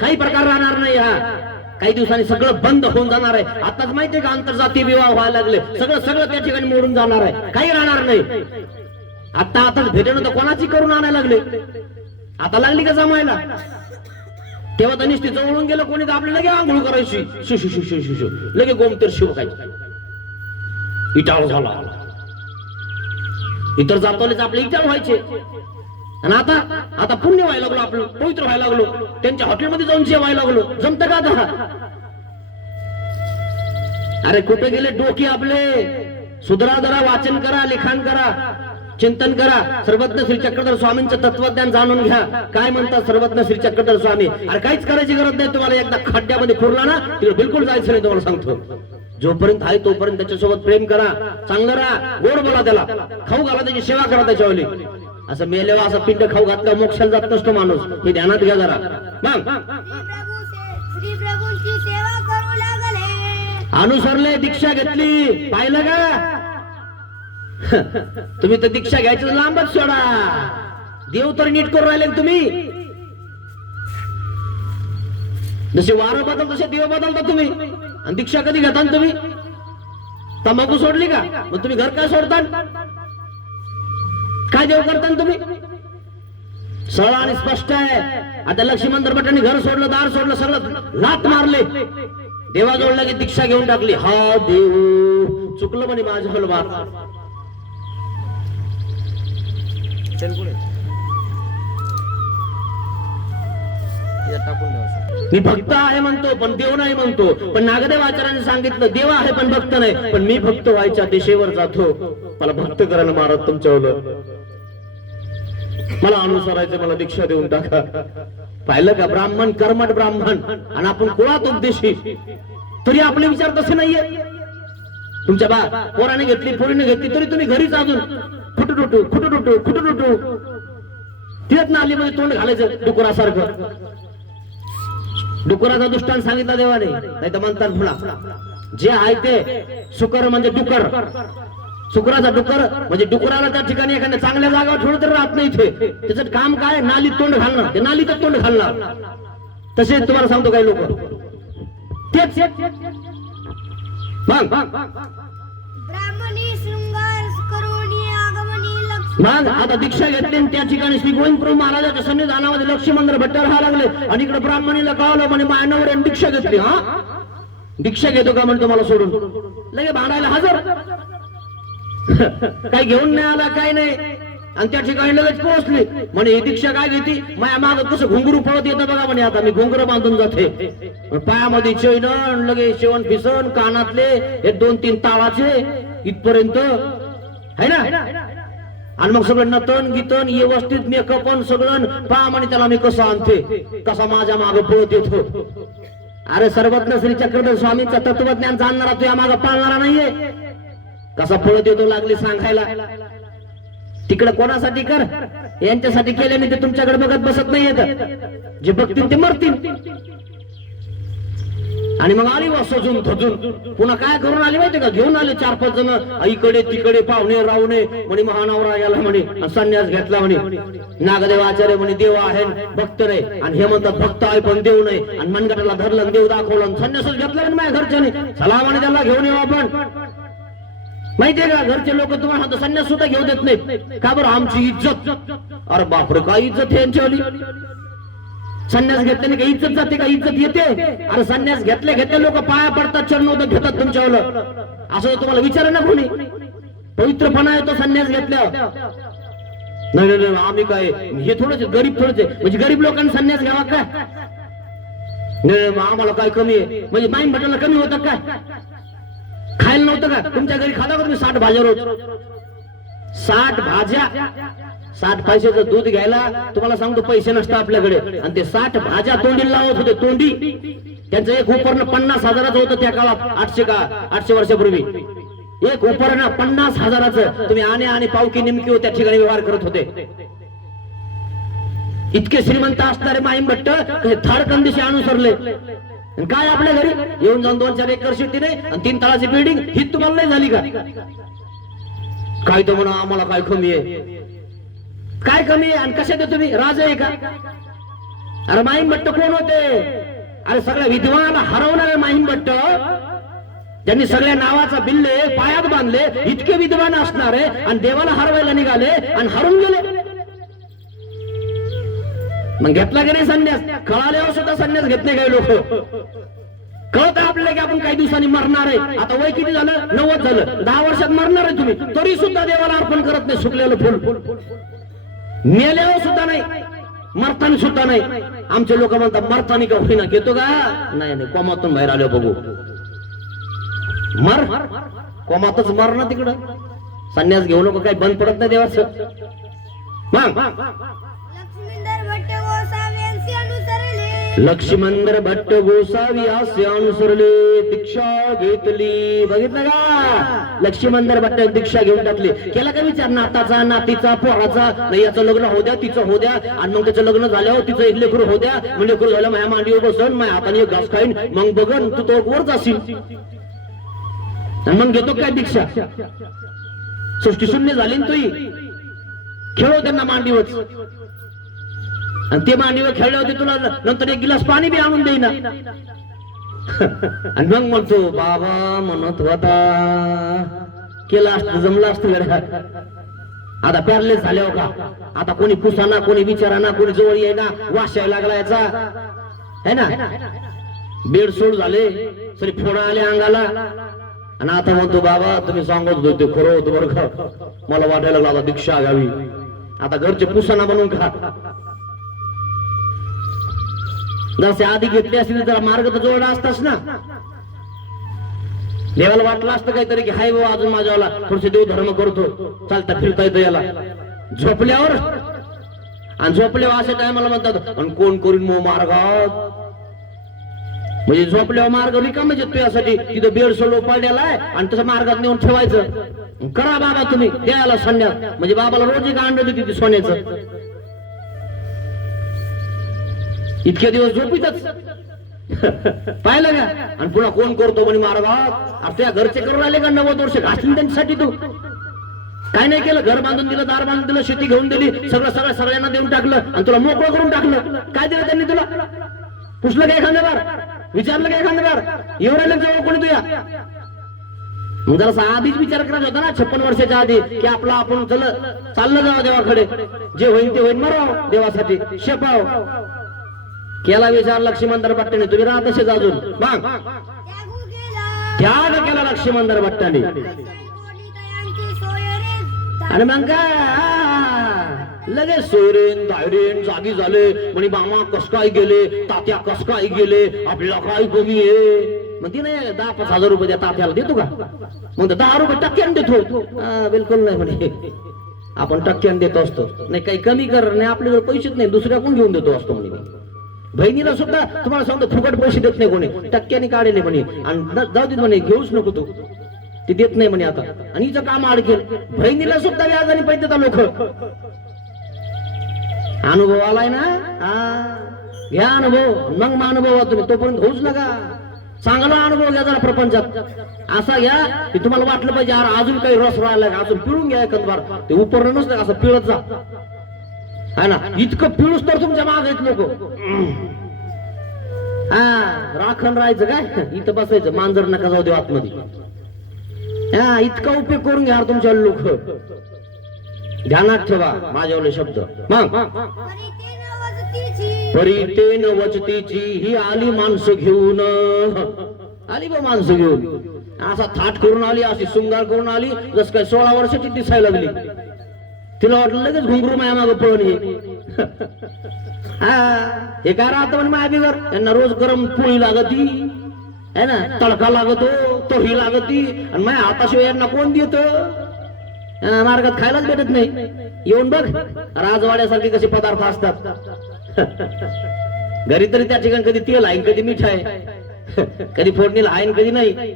काही प्रकार राहणार नाही. हा काही दिवसांनी सगळं बंद होऊन जाणार आहे. आताच माहितीये का आंतरजातीय विवाह व्हायला लागले. सगळं त्या ठिकाणी मोडून जाणार आहे. काही राहणार नाही. आता भेटणं तर कोणाची करून आणायला लागले. आता लागली का जमायला? तेव्हा तर निश्चित जवळून गेलं कोणी तर आपल्याला लगे आंघोळ करायची, शु लगे गोमतेर शिव काय इटाळ झाला. इतर जातवलेच आपले इटाळ व्हायचे. आणि आता पुण्य व्हायला लागलो, आपलं पवित्र व्हायला लागलो, त्यांच्या हॉटेलमध्ये जाऊन जेवायला लागलो. जमतं का आता? अरे कुठे गेले डोके आपले? सुधरा जरा, वाचन करा, लिखाण करा, चिंतन करा. सर्वज्ञ श्री चक्रधर स्वामींचं तत्वज्ञान जाणून घ्या. काय म्हणतात सर्वज्ञ श्री चक्रधर स्वामी? अरे काहीच करायची गरज नाही तुम्हाला. एकदा खड्ड्यामध्ये खुरला ना, तिकडे बिलकुल जायचं नाही. तुम्हाला सांगतो, जोपर्यंत आहे तोपर्यंत त्याच्यासोबत प्रेम करा, चांगलं राहा, गोड बोला, त्याला खाऊ घाला, त्याची सेवा करा त्याच्यावली. असं मेल्यावर असं पिंड खाऊ घातलं मोक्षाला जात नसतो माणूस. हे ध्यानात घ्या जरा. मग श्री प्रभूंची सेवा करू लागले. अनुसरले, दीक्षा घेतली. पाहिलं का? तुम्ही तर दीक्षा घ्यायचं लांबच सोडा. देव तर नीट करून राहिले तुम्ही. जसे वारं बदल तसे देव बदलता तुम्ही. आणि दीक्षा कधी घेता तुम्ही? तंबाखू सोडली का? मग तुम्ही घर काय सोडता? काय देव करता तुम्ही? सरळ आणि स्पष्ट आहे. आता लक्ष्मण भटांनी घर सोडलं, दार सोडलं, सगळं लात मारले, देवाजवळ लगे दीक्षा घेऊन टाकली. हा देव चुकलं म्हणे माझं हलवार. मी भक्त आहे म्हणतो पण देव नाही म्हणतो. पण नागदेव आचार्याने सांगितलं देव आहे पण भक्त नाही. पण मी भक्त व्हायच्या दिशेवर जातो, मला भक्त करायला महाराज तुमच्यावर मला अनुसरायचं, मला दीक्षा देऊन टाका. पाहिलं का, ब्राह्मण कर्मठ ब्राह्मण आणि आपण कुळात उपदेशी, तरी आपले विचार तसे नाहीये. तुमच्या पोराने घेतली, पोरीने घेतली, तरी तुम्ही घरीच अजून खुटुटुटू खुटुटुटू खुटुटुटू तिथं नालीमध्ये तोंड घालायचं डुकरासारखं. डुकराचा दृष्टांत सांगितला देवाने, नाही तर म्हणतात फुला जे आहे ते सुकर म्हणजे डुकर. शुक्राचा डुकर म्हणजे डुकराला त्या ठिकाणी एखाद्या चांगल्या जागावर ठेवलं तर राहत नाही इथे. त्याचं काम काय, नालीत तोंड घालणं, ते नालीतच तोंड घालणार. तसेच तुम्हाला सांगतो काही लोक तेच ब्राह्मणी शृंगार करोनी आगमनी लक्ष्मी. मग आता दीक्षा घेतली आणि त्या ठिकाणी श्री गोविंद प्रभू महाराजाच्या सन्निधानामध्ये लक्ष्मण भट्ट राहा लागले. आणि इकडे ब्राह्मणीला कळलं म्हणे मायनावर दीक्षा घेतली. हा दीक्षा घेतो का म्हणतो मला सोडून, लगे भांडायला हजर. काही घेऊन नाही आला, काय नाही. आणि त्या ठिकाणी लगेच पोहोचली म्हणे ही दीक्षा काय घेती, माया माग कसं घुंगरू पळत येतं बघा म्हणे. आता मी घुंगरू बांधून जाते, पायामध्ये चैन, लगे शेवण फिसन, कानातले हे 2-3 ताळाचे इथपर्यंत है ना. आणि मग सगळं नतन गीतन व्यवस्थित मेकअप सगळं पाम, आणि त्याला मी कसं आणते, कसा माझ्या माग पळत येतो. अरे सर्वज्ञ श्री चक्रधर स्वामींचा तत्वज्ञान जाणणारा तुझ्या माग पाळणारा नाहीये, कसा पळत येतो लागली सांगायला. तिकडे कोणासाठी कर, यांच्यासाठी केल्याने ते तुमच्याकडे बघत बसत नाही येत. जे बघतील ते मरतील. आणि मग आली वा सजून धजून. पुन्हा काय करून आली माहिती का, घेऊन आले 4-5 जण, इकडे तिकडे पाहुणे रावणे म्हणे. महानवरा गेला म्हणे, संन्यास घेतला म्हणे. नागदेव आचार्य म्हणे देव आहे भक्त नाही, आणि हे म्हणतात भक्त आहे पण देव नाही. आणि मनगटाला धरलं, देव दाखवलं, संन्यासच घेतला म्हणे माझ्या घरच्याने. चला म्हणे त्याला घेऊन येऊ आपण. माहितीये का, घरचे लोक तुम्हाला संन्यास सुद्धा घेऊ देत नाहीत. का बरं, आमची इज्जत. अरे बापरे, काय इज्जत आहे यांच्यावाली. संन्यास घेतल्याने काही इज्जत जाते का, इज्जत येते. अरे संन्यास घेतले घेतले लोक पाया पडतात, चरणोदक घेतात तुमच्यावर. असं तुम्हाला विचारा ना कोणी. पवित्रपणा येतो संन्यास घेतल्यावर. नाही नाही नाही, आम्ही काय हे थोडंच गरीब, थोडंच म्हणजे गरीब लोकांनी संन्यास घ्यावा काय. नाही आम्हाला काय कमी आहे, म्हणजे माईन भटाला कमी होतं काय. खायला नव्हतं का तुमच्या घरी, खाता का तुम्ही 60 भाज्या रोज. 60 भाज्या, 60 पैशाचं दूध घ्यायला तुम्हाला सांगतो पैसे नसतं आपल्याकडे. आणि ते 60 भाज्या तोंडी लावत होते, तोंडी. त्यांचं एक उपकरण 50,000चं होतं त्या काळात. 800 वर्षापूर्वी एक उपकरण 50,000चं. तुम्ही आणे आणि पावकी निमकी त्या ठिकाणी व्यवहार करत होते. इतके श्रीमंत असणारे माईम भट्ट थाड कंदिशी अनुसरले. काय आपल्या घरी येऊन जाऊन 2-4 एकर शेती नाही आणि 3 तळाची बिल्डिंग, ही तुम्हाला नाही झाली का. काय तर म्हणा आम्हाला काय कमी आहे, काय कमी आहे. आणि कशात तुम्ही राजा आहे का. अरे माहीम भट्ट कोण होते, अरे सगळ्या विद्वानाला हरवणारे माहीम भट्ट, ज्यांनी सगळ्या नावाचा बिल्ले पायात बांधले. इतके विद्वान असणारे आणि देवाला हरवायला निघाले आणि हरून गेले. मग घेतला की नाही संन्यास. कळाल्यावर सुद्धा संन्यास घेत नाही काही लोक. कळत आपल्याला की आपण काही दिवसांनी मरणार आहे. आता वय किती झालं, 90 झालं, 10 वर्षात मरणार आहे तुम्ही, तरी सुद्धा देवाला अर्पण करत नाही सुकलेलं फुल. मेल्यावर सुद्धा नाही, मरताना सुद्धा नाही. आमचे लोक म्हणतात मरतानी का होईना घेतो का. नाही नाही, कोमातून बाहेर आलो बघू. मर कोमातच मर ना तिकडं. संन्यास घेऊ नको, काही बंद पडत नाही देवाचं. मग लक्ष्मण भट्ट गोसावी असे अनुसरले, दीक्षा घेतली. बघितलं का, लक्ष्मण भट्ट दीक्षा घेऊन टाकली. केला का विचार नाताचा, नातीचा, पोराचा. नाही याचं लग्न होऊ द्या, तिचं होऊ द्या. आणि मग त्याचं लग्न झाल्यावर तिचं एक लेकरू होऊ द्या. मग लेकरू झालं माझ्या मांडीवर बसन, माझ्या हाताने एक घास खाईन, मग बघन तू तो वर जाशील. मग घेतो काय दीक्षा. सृष्टी शून्य झाली ना तुही. खेळव त्यांना मांडीवर. आणि ते मांडीवर खेळले होते, तुला नंतर 1 गिलास पाणी बी आणून देईना. आणि मग म्हणतो बाबा म्हणत होता, केला असत जमला असत. आता पॅरलेस झाले हो का? आता कोणी पुसाना, कोणी विचाराना, कोणी जवळ येईना, वाशायला लागला याचा है ना. बेड सोड झाले, सरी फोडा आले अंगाला. आणि आता म्हणतो बाबा तुम्ही सांगत होते ते खरं होतं बरं का, मला वाटायला लागलं आता दीक्षा घ्यावी. आता घरचे पुसाना बनवून खा. जसे आधी घेतले असतील तर मार्ग तर जोडला असताच ना. देवाला वाटलं असतं काहीतरी की हाय बाबा अजून माझ्यावाला थोडसे देव धर्म करतो, चालता फिरता येतं याला. झोपल्यावर आणि झोपल्यावर अशा टायमाला म्हणतात आणि कोण करीन मग मार्गात. म्हणजे झोपल्यावर मार्ग रिकामच येतो यासाठी. तिथं बेड सोडून पडलेला आहे आणि तसं मार्गात नेऊन ठेवायचं. करा बाबा तुम्ही द्यायला संन्यास. म्हणजे बाबाला रोज एक अंड देते तिथे सोन्याचं. इतके दिवस झोपीतच पाहिलं का. आणि पुन्हा कोण करतो म्हणे मार्गात. आपल्या घरचे करून राहिले का 90 वर्ष घासली त्यांच्यासाठी. तू काय नाही केलं, घर बांधून दिलं, दार बांधून दिलं, शेती घेऊन दिली, सगळं सगळ्यांना देऊन टाकलं आणि तुला मोकळं करून टाकलं. काय दिलं त्यांनी तुला? पुसलं काय एखाद्या बार, विचारलं काय एखाद्या बार, येऊ राहिलं जवळ कोणी तुया? मग जरा आधीच विचार करायचा होता ना 56 वर्षाच्या आधी की आपला आपण चाललं जावं देवाकडे. जे होईल ते होईल, मराव देवासाठी, शेपाव. केला विचार लक्ष्मणदार भट्टाने, तुम्ही राहत असेच अजून. मग त्याग केला लक्ष्मणदार भट्टाने. आणि मग काय लगेच सोयरेन दायरेन जागी झाले. म्हणे मामा कस काय गेले, तात्या कस काय गेले, आपल्याला काय कमी आहे. मग ती नाही 10-5 हजार रुपये त्या तात्याला देतो का? मग 10 रुपये टक्क्याने देतो. बिलकुल नाही म्हणे, आपण टक्क्याने देतो असतो. नाही काही कमी कर नाही, आपल्याकडे पैसेच नाही, दुसऱ्याकडून घेऊन देतो असतो म्हणे. बहिणीला सुद्धा तुम्हाला सांगतो फुकट पैसे देत नाही कोणी, टक्क्याने काढले म्हणे. आणि जाऊ देत म्हणे, घेऊच नको तू, ती देत नाही म्हणे आता. आणि हिचं काम अडकेल. बहिणीला सुद्धा व्याजाने पैसे देतात लोक. अनुभव आलाय ना, घ्या अनुभव. मग अनुभव तुम्ही, तोपर्यंत होऊच नका. चांगला अनुभव घ्या जरा प्रपंचात. असा घ्या की तुम्हाला वाटलं पाहिजे अजून काही रस राहिला का, अजून पिळून घ्या एखाद ते उपरण नसतं असं पिळत जा. है ना, इतकं पिळूस तर तुमच्या माग आहेत लोक. राखण राहायचं काय, इथं बसायचं, मांजर नका जाऊ दे आतमध्ये. इतका उपयोग करून घ्या तुमच्या लोक. ध्यानात ठेवा माझ्यावले शब्द. मग परितेन वचतीची ही आली माणसं घेऊन, आली बा माणसं घेऊन. असा थाट करून आली, अशी शृंगार करून आली, जस काय 16 वर्षाची दिसायला लागली. तिला वाटलं लगेच घुंगरू माया मागं पळून ये. हे काय राहतं म्हणे माया बिगर. यांना रोज गरम पोळी लागती है ना, तडका लागतो, तोही लागती. आणि माझ्या हाताशिवाय यांना कोण देत? मार्गात खायलाच भेटत नाही. येऊन बघ राजवाड्यासारखे कसे पदार्थ असतात. घरी तरी त्या ठिकाणी कधी तेल आहे, कधी मीठ आहे, कधी फोडणीला आहे, कधी नाही.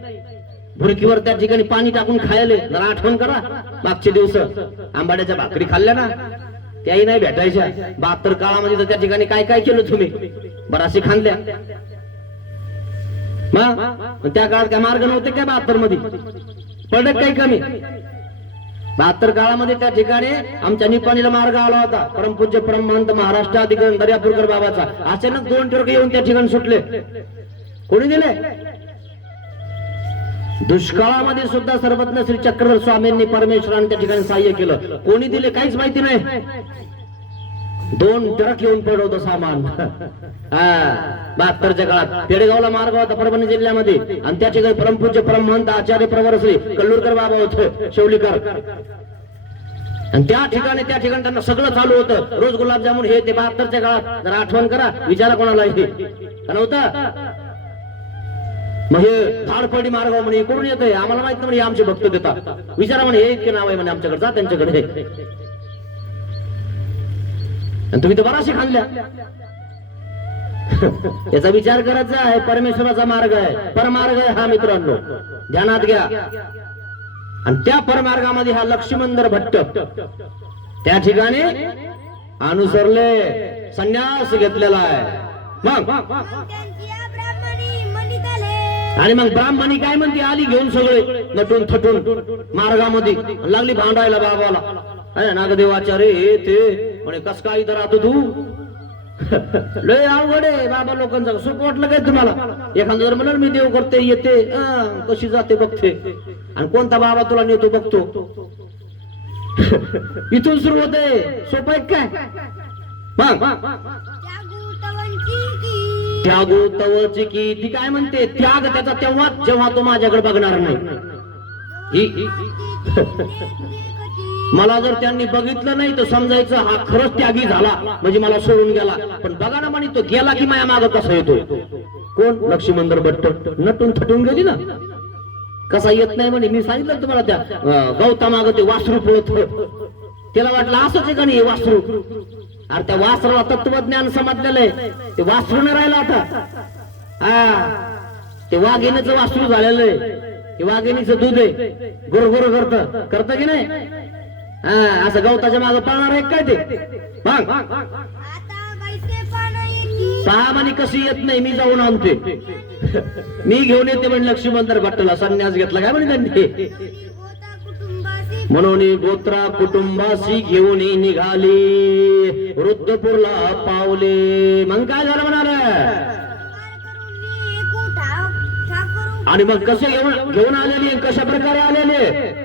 भुरकीवर त्या ठिकाणी पाणी टाकून खायले. जरा आठवण करा मागचे दिवस आंबाड्याच्या भाकरी खाल्ल्या ना, त्याही नाही भेटायच्या. 72 काळामध्ये तर त्या ठिकाणी काय काय केलं तुम्ही, बराचसे खाल्ल्या. मग त्या काळात काय मार्ग नव्हते काय 72 मध्ये? पडत काही कमी. 72 काळामध्ये त्या ठिकाणी आमच्या निपाणीला मार्ग आला होता. परमपूज्य परमहंत महाराष्ट्राधिकारी दर्यापूरकर बाबाचा. अचानक 2 ट्रक येऊन त्या ठिकाणी सुटले. कोणी दिले? दुष्काळामध्ये सुद्धा सर्वज्ञ श्री चक्रधर स्वामींनी परमेश्वराने त्या ठिकाणी सहाय्य केलं. कोणी दिले काहीच माहिती नाही. 2 ट्रक येऊन पडलं होतं सामान. 72च्या काळात पेडगावला मार्ग होता परभणी जिल्ह्यामध्ये. आणि त्या ठिकाणी परमपूज्य परमहंत आचार्य प्रवर श्री कल्लूरकर बाबा होते, शेवलीकर. आणि त्या ठिकाणी त्यांना सगळं चालू होतं. रोज गुलाबजामुन हे ते 72च्या काळात. जरा आठवण करा, विचारा कोणाला हे नव्हतं. मग हे धाडपडी मार्ग म्हणे कोण येतंय आम्हाला माहित नाही म्हणे, आमचे भक्त देतात. विचारा म्हणे हे इतके नाव आहे म्हणे आमच्याकडे, जा त्यांच्याकडे. आणि तुम्ही तर बराचशे खाल्ल्या. याचा विचार करायचा आहे. परमेश्वराचा मार्ग आहे, परमार्ग आहे हा मित्रांनो, ध्यानात घ्या. आणि त्या परमार्गामध्ये हा लक्ष्मणदार भट्ट त्या ठिकाणी अनुसरले, संन्यास घेतलेला आहे. मग आणि मग ब्राह्मणी काय म्हणते, आली घेऊन सगळे नटून थटून मार्गामध्ये, लागली भांडायला बाबाला. नागदेवाचार्य हे ते म्हणे कस काय इथं राहतो तू, लय अवघड आहे बाबा लोकांचं. सुख वाटलं काय तुम्हाला? एखादं जर म्हणलं मी देव करते येते, कशी जाते बघते, आणि कोणता बाबा तुला नेतो बघतो. इथून सुरू होते. सोपं आहे काय? मग त्यागू तवंची की त्यागो तवची की ती काय म्हणते? त्याग त्याचा तेव्हा जेव्हा तो माझ्याकडे बघणार नाही. ही मला जर त्यांनी बघितलं नाही तर समजायचं हा खरंच त्यागी झाला, म्हणजे मला सोडून गेला. पण बघा ना म्हणे, तो गेला की माया माग कसा येतो. कोण? लक्ष्मींदर भट्ट. नटून थटून गेली ना, कसा येत नाही म्हणे. मी सांगितलं तुम्हाला त्या गौतमाग ते वासरू पळत, त्याला वाटलं असंच आहे का नाही वासरू. अरे त्या वासरूला तत्वज्ञान समजलेलं आहे, ते वासरू नाही राहिलं आता. ते वाघिणीचं वासरू झालेलं आहे, ते वाघिणीचं दूध आहे, गुरगुर करत की नाही. असं गवताच्या मागे पळणार आहे काय ते? मग आता कैसे पाना येती पहा म्हणे कशी येत नाही, मी जाऊन आणते. मी घेऊन येते म्हणे लक्ष्मींदर भट्टला. संन्यास घेतला काय म्हणे त्यांनी. गोता कुटुंबासी म्हणून गोत्रा कुटुंबाशी घेऊन निघाली, वृद्धपूरला पावले. मग काय झालं म्हणाल? आणि मग कसे घेऊन आलेली, कशा प्रकारे आलेले?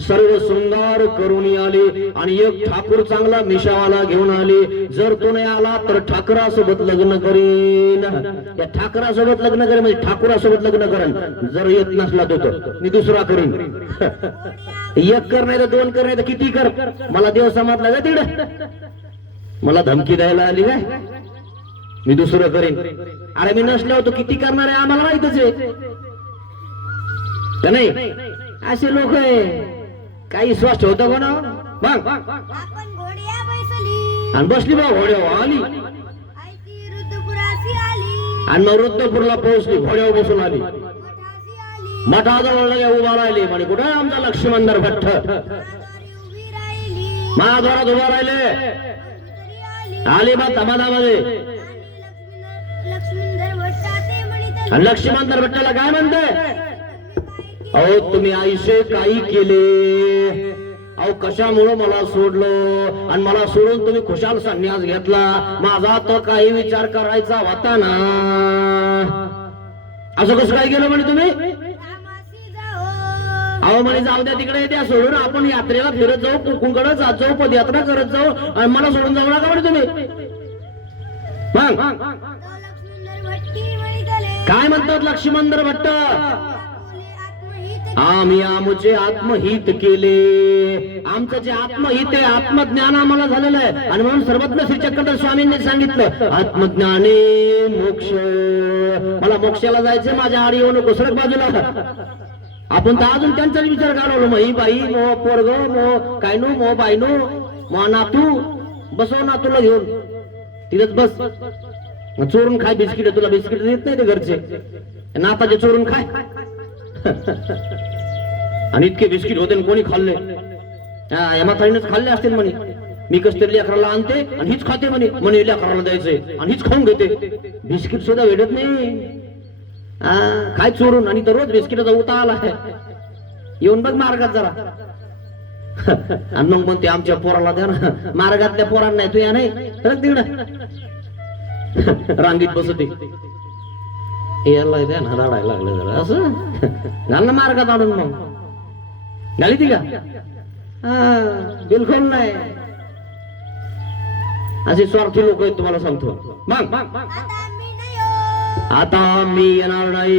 सर्व शृंगार करून आले आणि एक ठाकूर चांगला मिशावाला घेऊन आले. जर तो नाही आला तर ठाकरासोबत लग्न करीन. त्या ठाकरासोबत लग्न करेन म्हणजे ठाकूरासोबत लग्न करेन. जर येत नसला तो मी दुसरा करीन. एक कर नाही तर दोन कर नाही तर किती कर, मला देव समजला का तिकडे? मला धमकी द्यायला आली काय? मी दुसरं करीन. अरे मी नसल्यावर तो किती करणार आहे आम्हाला माहितच आहे का नाही. असे लोक आहे, काही स्वस्थ होत कोणा. मग आपण घोड्या बैसली आणि बसली बा घोड्यावर आली, आयती रुद्रपुरासी आली, आणि मग वृद्धपूरला पोहोचली, घोड्यावर बसून आली. मठासी आली, मठाजवळ उभा राहिली. म्हणे कुठे आमचा लक्ष्मींदर भट्ट? दारी उभी राहिली, महाद्वारात उभा राहिले. तरी आली आली बा समाधामध्ये. आणि लक्ष्मींदर भट्टा ते म्हणते आणि लक्ष्मींदर भट्टाला काय म्हणते? अहो तुम्ही आईशे काही केले, अहो कशामुळं मला सोडलं, आणि मला सोडून तुम्ही खुशाल संन्यास घेतला. माझा तर काही विचार करायचा होता ना. असं कसं काय केलं म्हणे तुम्ही? रामासी जाओ, अहो म्हणे जाऊ द्या तिकडे, त्या सोडून आपण यात्रेला फिरत जाऊ, कुंकडे जात जाऊ, पदयात्रा करत जाऊ, आणि मला सोडून जाऊ नका म्हणे तुम्ही. मग तो लक्ष्मींदर भट्टी म्हणते काय म्हणतात लक्ष्मींदर भट्ट? आपुले आत्महित आम्ही आमचे आत्महित केले. आमचं जे आत्महित आहे, आत्मज्ञान आम्हाला झालेलं आहे. आणि म्हणून सर्वज्ञ श्री चक्रधर स्वामींनी सांगितलं, आत्मज्ञाने मोक्ष. मला मोक्षाला जायचंय, माझ्या आडी येऊ नको, सरक बाजूला. आपण तर अजून त्यांचाच विचार करावलो. मही बाई, मो पोरग, मो कायनो, मो बायनो, मो नातू. बसव नातूला घेऊन तिथेच बस, चोरून खाय बिस्किट. तुला बिस्किट देत नाही ते घरचे, नाताचे चोरून खाय. आणि इतके बिस्किट होते कोणी खाल्ले? या म्हातारीनेच खाल्ले असतील म्हणे. मी कसतरी लेकराला आणते आणि हीच खाते म्हणे, म्हणे लेकराला द्यायचंय आणि हीच खाऊन घेते. बिस्किट सुद्धा भेटत नाही. काय चोरून, आणि तर रोज बिस्किटाचा उता आला आहे. येऊन बघ मार्गात जरा. आणि मग म्हणते आमच्या पोराला द्या ना. मार्गातल्या पोरांना नाही, तू या नाही तर तिकडं रांगीत बसते. याला द्या ना, रडायला लागलं जरा असं. घाल ना मार्गात आणून. मग घाली ती का? बिलकुल नाही. असे स्वार्थी लोक आहेत तुम्हाला सांगतो. मग आता मी नाही हो. आता मी येणार नाही.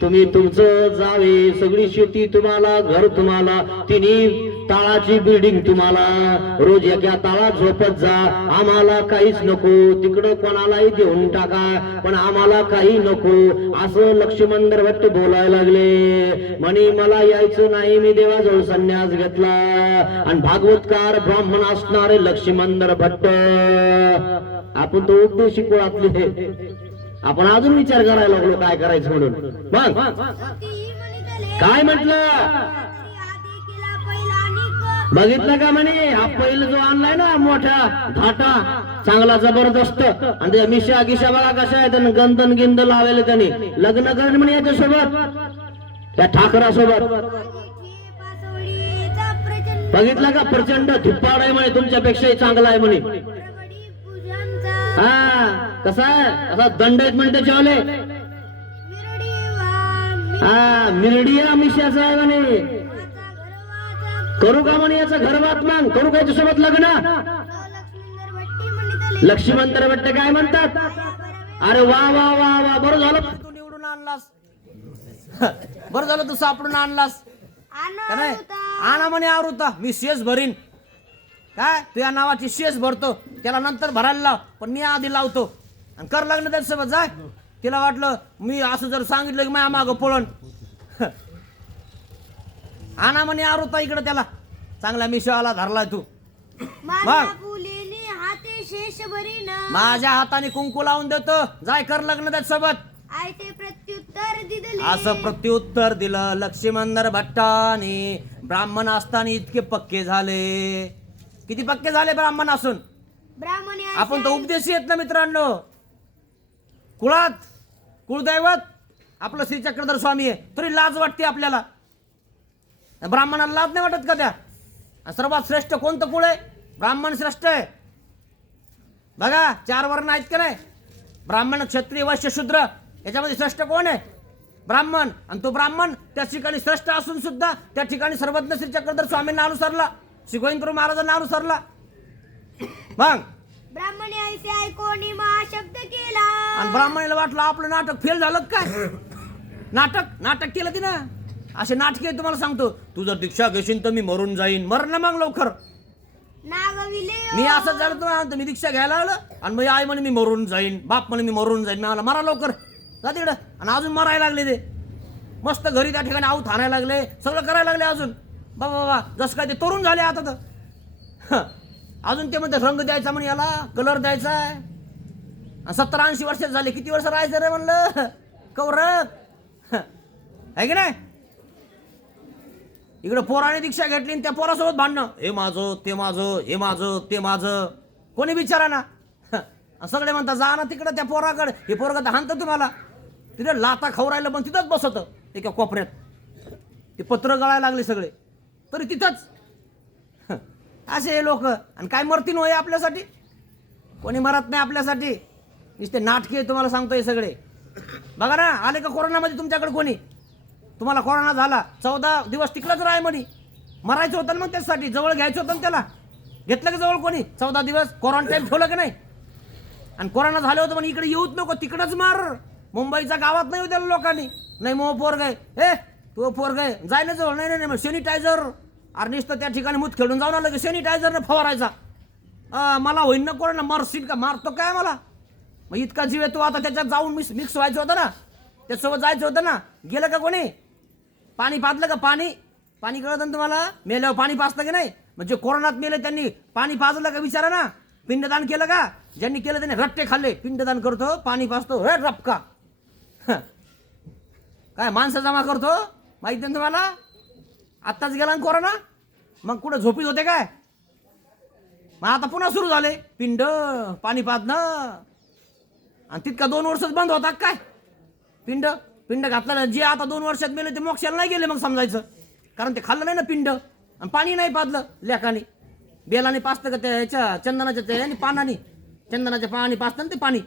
तुम्ही तुमचं जावे, सगळी शेती तुम्हाला, घर तुम्हाला, तिन्ही ताळाची बिल्डिंग तुम्हाला, रोज एका ताळात झोपत जा. आम्हाला काहीच नको, तिकडं कोणालाही देऊन टाका, पण आम्हाला काही नको. असं लक्ष्मींदर भट्ट बोलायला लागले. म्हणे मला यायचं नाही, मी देवाजवळ संन्यास घेतला. आणि भागवतकार ब्राह्मण असणारे लक्ष्मींदर भट्ट. आपण तो उपदेशी कुळातले, आपण अजून विचार करायला लागलो काय करायचं म्हणून. मग तीही म्हणते काय म्हटलं? आधी केला पहिला निक बघितलं का म्हणे? हा पहिला जो आणलाय ना मोठा धाटा, चांगला जबरदस्त, आणि त्या मिशा गिशा बघा कशा आहेत, गंधन गिंद लावले त्यांनी. लग्न करेन म्हणे याच्यासोबत, त्या ठाकरासोबत. पासवडीचा प्रचंड बघितलं का? प्रचंड धिप्पाड आहे म्हणे, तुमच्यापेक्षाही चांगला आहे म्हणे. प्रबडी पूजांचा कसा आहे? असा दंड आहेत म्हणे त्याच्यावाले. मिरडी वा मिरडिया मिशाचा आहे म्हणे. माझा घरवाचा करू का म्हणे याचं घर बात मग करू काय सोबत लग्न लक्ष्मींदर भट्टी म्हणितले लक्ष्मणतर भट्ट काय म्हणतात अरे वा वा वा वा बरं झालं तू निवडून आणलास बरं झालं तू सापडून आणलास का नाही आणा म्हणे आवृत्ता मी शेष भरीन काय तुझ्या नावाची शेष भरतो त्याला नंतर भरायला लाव पण मी आधी लावतो आणि कर लग्न त्याच्यासोबत जाय तिला वाटलं मी असं जर सांगितलं की माझ्या मागं पळण आणा म्हणे आवृत्ता इकडे त्याला चांगला मिशोवाला धरलाय तू माझ्या फुलेने हाते शेष भरीन माझ्या हाताने कुंकू लावून देतो जाय कर लग्न त्याच्यासोबत आय ते प्रत्युत्तर दिदले असं प्रत्युत्तर दिलं लक्ष्मणदर भट्टाने ब्राह्मण असताना इतके पक्के झाले किती पक्के झाले ब्राह्मण असून ब्राह्मणी आपण तर उपदेशी आहेत ना मित्रांनो कुळात कुळदैवत आपलं श्री चक्रधर स्वामी आहे तरी लाज वाटते आपल्याला ब्राह्मणाला लाज नाही वाटत का त्या आणि सर्वात श्रेष्ठ कोणतं कुळ आहे ब्राह्मण श्रेष्ठ आहे बघा 4 वर्ण आहेत का नाही ब्राह्मण क्षत्रिय वैश्य शूद्र याच्यामध्ये श्रेष्ठ कोण आहे ब्राह्मण आणि तो ब्राह्मण त्या ठिकाणी श्रेष्ठ असून सुद्धा त्या ठिकाणी सर्वज्ञ श्री चक्रधर स्वामींना अनुसरला श्री गोविंदराव महाराजांना अनुसरला मग ब्राह्मणी ऐसे ऐकोनी महाशब्द केला आणि ब्राह्मणाला वाटलं आपलं नाटक फेल झालं काय नाटक केलं ती ना असे नाटके तुम्हाला सांगतो तू जर दीक्षा घेशील तर मी मरून जाईन मर ना मग लवकर नागविले मी असं झालं तुम्हाला मी दीक्षा घ्यायला आलं आणि मग आई म्हणे मी मरून जाईन बाप म्हणे मी मरून जाईन मला मरा लवकर जा तिकडं आणि अजून मरायला लागले ते मस्त घरी त्या ठिकाणी आऊत आणायला लागले सगळं करायला लागले अजून बाबा बाबा जसं काय ते तरुण झाले आता तर अजून ते म्हणते रंग द्यायचा म्हणे याला कलर द्यायचा आहे 70-80 वर्ष झाले किती वर्ष राहायचं रे म्हणलं कौरक आहे की नाही इकडे पोराने दीक्षा घेतली आणि त्या पोरासोबत भांडणं हे माझं ते माझं हे माझं ते माझं कोणी विचारा ना सगळे म्हणतात जा ना तिकडं त्या पोराकडे हे पोरग तर हाणतं तुम्हाला तिथे लाता खाऊ राहिलं पण तिथंच बसत एका कोपऱ्यात ते पत्र गळायला लागले सगळे तरी तिथंच असे हे लोक आणि काय मरतील होय आपल्यासाठी कोणी मरत नाही आपल्यासाठी नुसते नाटके तुम्हाला सांगतोय सगळे बघा ना आले का कोरोनामध्ये तुमच्याकडे कोणी तुम्हाला कोरोना झाला 14 दिवस टिकलाच राय म्हणे मरायचं होतं ना मग त्यासाठी जवळ घ्यायचं होतं ना त्याला घेतलं का जवळ कोणी 14 दिवस क्वारंटाईन ठेवलं का नाही आणि कोरोना झालं होतं पण इकडे येऊच नको तिकडंच मार मुंबईच्या गावात नाही होत्या लोकांनी नाही मग पोर गय ए तू पोर गय जायला जवळ नाही नाही मग सॅनिटायझर अरे नुसतं त्या ठिकाणी मूत खेळून जाऊन आलं की सॅनिटायझरनं फवारायचा मला होईन ना कोरोना मारशील का मारतो काय मला मग इतका जीव येतो आता त्याच्यात जाऊन मिक्स व्हायचं होतं ना त्याच्यासोबत जायचं होतं ना गेलं का कोणी पाणी पाजलं का पाणी कळतं ना तुम्हाला मेल्यावर पाणी पाजतं की नाही म्हणजे कोरोनात मेले त्यांनी पाणी पाजलं का विचारा ना पिंडदान केलं का ज्यांनी केलं त्यांनी रट्टे खाल्ले पिंडदान करतो पाणी पाजतो रे रपका काय माणसं जमा करतो माहिती ना तुम्हाला आत्ताच गेला ना कोरोना मग कुठं झोपीत होते काय मग आता पुन्हा सुरू झाले पिंड पाणी पाजणं आणि तितका 2 वर्षच बंद होता काय पिंड घातलं जे आता 2 वर्षात मेले ते मोक्षाला नाही गेले मग समजायचं कारण ते खाल्लं नाही ना पिंड आणि पाणी नाही पाजलं लेखाने बेलाने पाजतं का त्याच्या चंदनाच्या त्या आणि पानाने चंदनाच्या पाणी पाजतं ना ते पाणी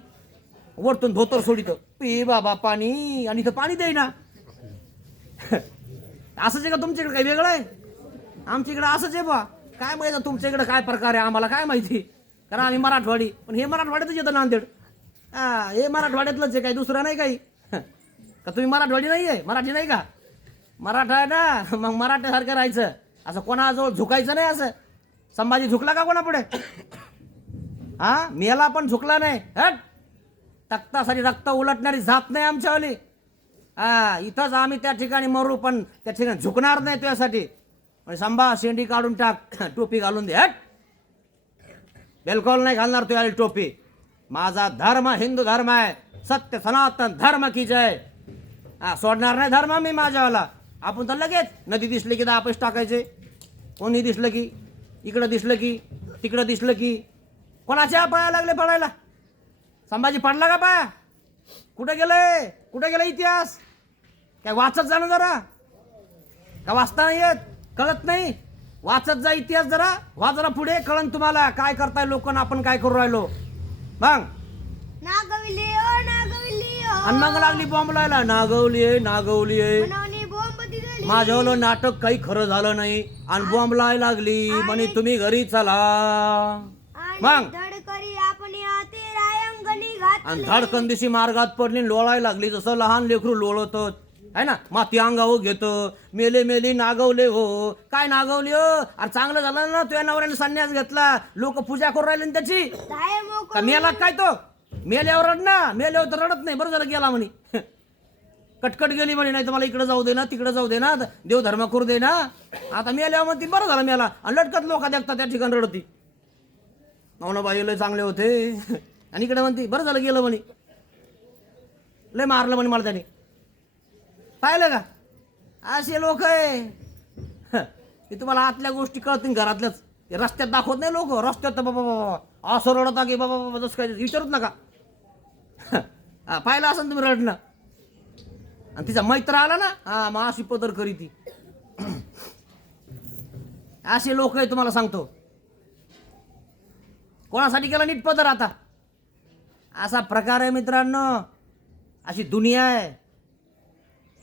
वरतून धोतर सोडितं पी बाबा पाणी आणि इथं पाणी देईना असंच आहे का तुमच्याकडे काही वेगळं आहे आमच्या इकडे असंच आहे बा काय माहिती तुमच्या इकडे काय प्रकार आहे आम्हाला काय माहिती कारण आम्ही मराठवाडी पण हे मराठवाड्यातच येतं नांदेड हे मराठवाड्यातलंच आहे काही दुसरं नाही काही का तुम्ही मराठवाडी नाही आहे मराठी नाही का मराठा आहे ना मग मराठ्यासारखं राहायचं असं कोणाजवळ झुकायचं नाही असं संभाजी झुकला का कोणा पुढे मेला पण झुकला नाही हट तख्तासाठी रक्त उलटणारी जात नाही आमच्यावाली इथंच आम्ही त्या ठिकाणी मरू पण त्या ठिकाणी झुकणार नाही तुझ्यासाठी संभा शेंडी काढून टाक टोपी घालून दे हट बिलकुल नाही घालणार तुझ्या टोपी माझा धर्म हिंदू धर्म आहे सत्य सनातन धर्म की जय सोडणार नाही धर्म मी माझ्यावाला आपण तर लगेच नदी दिसली की आपस टाकायचे कोणी दिसलं की इकडं दिसलं की तिकडं दिसलं की कोणाच्या पाया लागले पडायला संभाजी पडला का पाया कुठे गेला इतिहास काय वाचत जा ना जरा का वाचता नाही येत कळत नाही वाचत जा इतिहास जरा पुढे कळन तुम्हाला काय करताय लोकांना आपण काय करू राहिलो मग नागविले ओ नागविले ओ आणि मग लागली बॉम्ब लायला नागवली मनवणी बॉम्ब दिले माझ्यावलं नाटक काही खरं झालं नाही आणि बॉम्ब लाय लागली म्हणे तुम्ही घरी चला. मग धडकरी आपण ते रायंगणी घात आणि धडकन दिवशी मार्गात पडली लोळायला लागली जसं लहान लेकरू लोळत आहे ना. माती अंगावर घेतं मेले मेली नागवले हो. काय नागवली हो? अरे चांगलं झालं ना तुझ्या नवऱ्याने संन्यास घेतला. लोक पूजा करून राहिले ना त्याची. धाय मोक का मेला काय तो? मेल्यावर रड ना. मेल्यावर तर रडत नाही. बरं झालं गेला म्हणे. कटकट गेली म्हणे नाही तर मला इकडे जाऊ दे ना तिकडे जाऊ दे ना देवधर्म करू दे ना. आता मेल्यावर म्हणतील बरं झालं मेला. आणि लटकत लोक देखतात त्या ठिकाणी रडती. नवनाबाई लय चांगले होते आणि इकडे म्हणते बरं झालं गेलं म्हणे. लय मारलं म्हणे मला त्याने. पाहिलं का असे लोक आहे. ते तुम्हाला आतल्या गोष्टी कळतील घरातल्याच. रस्त्यात दाखवत नाही लोक. रस्त्यात तर बाबा बाबा असं रडता की बाबा बाबा जसं काय विचारूच नका. पाहिलं असं तुम्ही रडणं. आणि तिचा मैत्र आला ना हा मग अशी पदर करी ती. असे लोक आहे तुम्हाला सांगतो. कोणासाठी केला नीट पदर आता. असा प्रकार आहे मित्रांनो. अशी दुनिया आहे.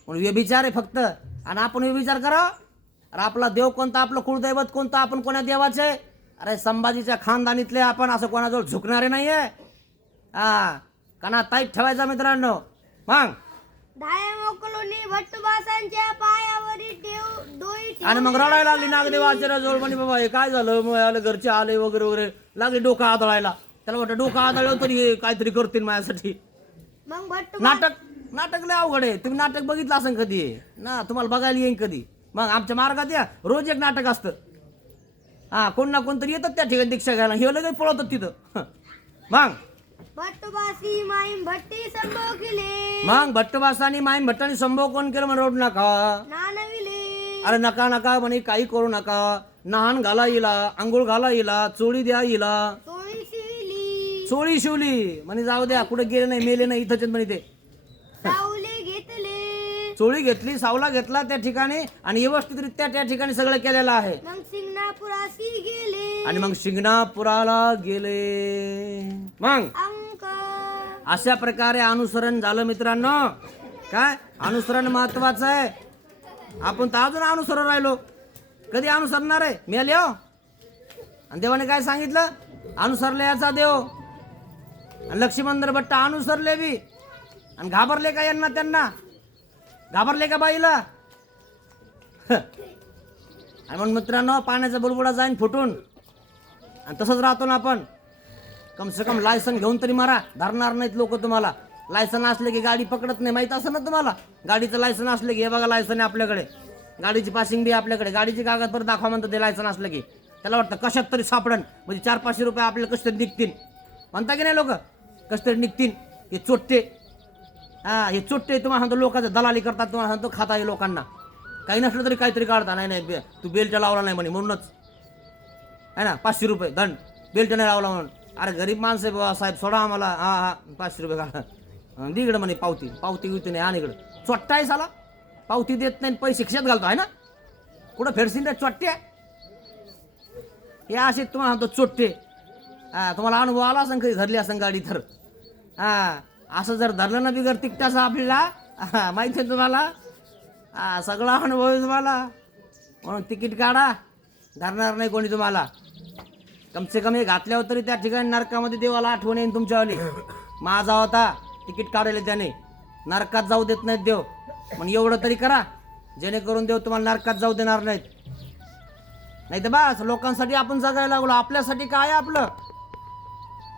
पण व्यभिचार आहे फक्त. आणि आपण व्यभिचार करा. अरे आपला देव कोणता आपलं कुळदैवत कोणतं आपण कोणा देवाचं आहे. अरे संभाजीच्या खानदानीतले आपण असं कोणाजवळ झुकणारे नाही आहे. हा काना ताईत ठेवायचा मित्रांनो. मग धाय मोकलोनी भट्टबासांच्या पायावरी डोई आणि मग रडायला लागली नागदेव आचार्याजवळ म्हणे बाबा हे काय झालं. मग आले घरचे आले वगैरे वगैरे लागले डोकं आदळायला. त्याला वाटतं डोकं आदळलं तरी हे काहीतरी करतील माझ्यासाठी. मग भट्ट नाटक लय अवघड आहे. तुम्ही नाटक बघितलं असं कधी ना तुम्हाला बघायला येईन कधी. मग आमच्या मार्गात या रोज एक नाटक असतं. हा कोण ना कोणतरी येतात त्या ठिकाणी दीक्षा घ्यायला. हे लगेच पळवतात तिथं. मग भट्टबासी माईम भट्टी संभोगिले मग भट्टबासानी माईन भट्टानी संभव कोण केलं म्हणून रोड नका. नानविले अरे नका नका म्हणे काही करू नका. नहान घाला येला आंघोळ घाला येला चोळी द्या येला. चोळी शिविली चोळी शिवली म्हणे जाऊ द्या कुठे गेले नाही मेले नाही इथंच म्हणे ते. सावले घेतले चोळी घेतली सावला घेतला त्या ठिकाणी आणि व्यवस्थितरित्या त्या ठिकाणी सगळं केलेलं आहे. मग सिंगणापुरासी गेले आणि मग शिंगणापुराला गेले. मग अंक अशा प्रकारे अनुसरण झालं मित्रांनो. काय अनुसरण महत्वाचं आहे. आपण तर अजून अनुसरण राहिलो. कधी अनुसरणार आहे मेले हो. आणि देवाने काय सांगितलं अनुसरले याचा देव. आणि लक्ष्मणधर भट्ट अनुसरले बी आणि घाबरले का यांना त्यांना घाबरले का बाईला. आणि मग मित्रांनो पाण्याचा बुडबुडा जाईन फुटून. आणि तसंच राहतो ना आपण. कम से कम लायसन घेऊन तरी मारा. धरणार नाहीत लोक तुम्हाला. लायसन असले की गाडी पकडत नाही माहित असं ना तुम्हाला. गाडीचं लायसन असलं की हे बघा लायसन आहे आपल्याकडे. गाडीची पासिंग बी आपल्याकडे. गाडीची कागदपत्र दाखवा म्हणतात ते लायसन असलं की. त्याला वाटतं कशात तरी सापडन म्हणजे 400-500 रुपये आपल्याला कसे तरी निघतील म्हणता की नाही लोक. कसे तरी निघतील. हे चोट्टे हे चोट्टे तुम्हाला सांगतो लोकांचं दलाली करतात. तुम्हाला सांगतो खाता हे लोकांना. काही नसलं तरी काहीतरी काढता. नाही नाही तू बेल्ट लावला नाही म्हणे म्हणूनच आहे ना 500 रुपये दंड. बेल्ट नाही लावला म्हणून. अरे गरीब माणसं आहे बाबा साहेब सोडा आम्हाला. हा 500 रुपये काढा. इकडं म्हणे पावती पावती नाही. आणि इकडं चोट्टा आहे साला. पावती देत नाही पैसे खिशात घालतो आहे ना. कुठं फेडसीन रे चोट्टे. हे असे तुम्हाला सांगतो चोट्टे. तुम्हाला अनुभव आला असं कधी धरली असं गाडी तर. असं जर धरलं ना बिगर तिकटाचं आपल्याला माहिती आहे तुम्हाला. सगळा अनुभव आहे तुम्हाला. म्हणून तिकीट काढा. धरणार नाही कोणी तुम्हाला. कमसे कम हे घातल्यावर तरी त्या ठिकाणी नरकामध्ये देवाला आठवण येईन तुमच्यावाली. माझा होता तिकीट काढले त्याने. नरकात जाऊ देत नाहीत देव. पण एवढं तरी करा जेणेकरून देव तुम्हाला नरकात जाऊ देणार नाहीत. नाही तर बस लोकांसाठी आपण जगायला लागलो. आपल्यासाठी काय आपलं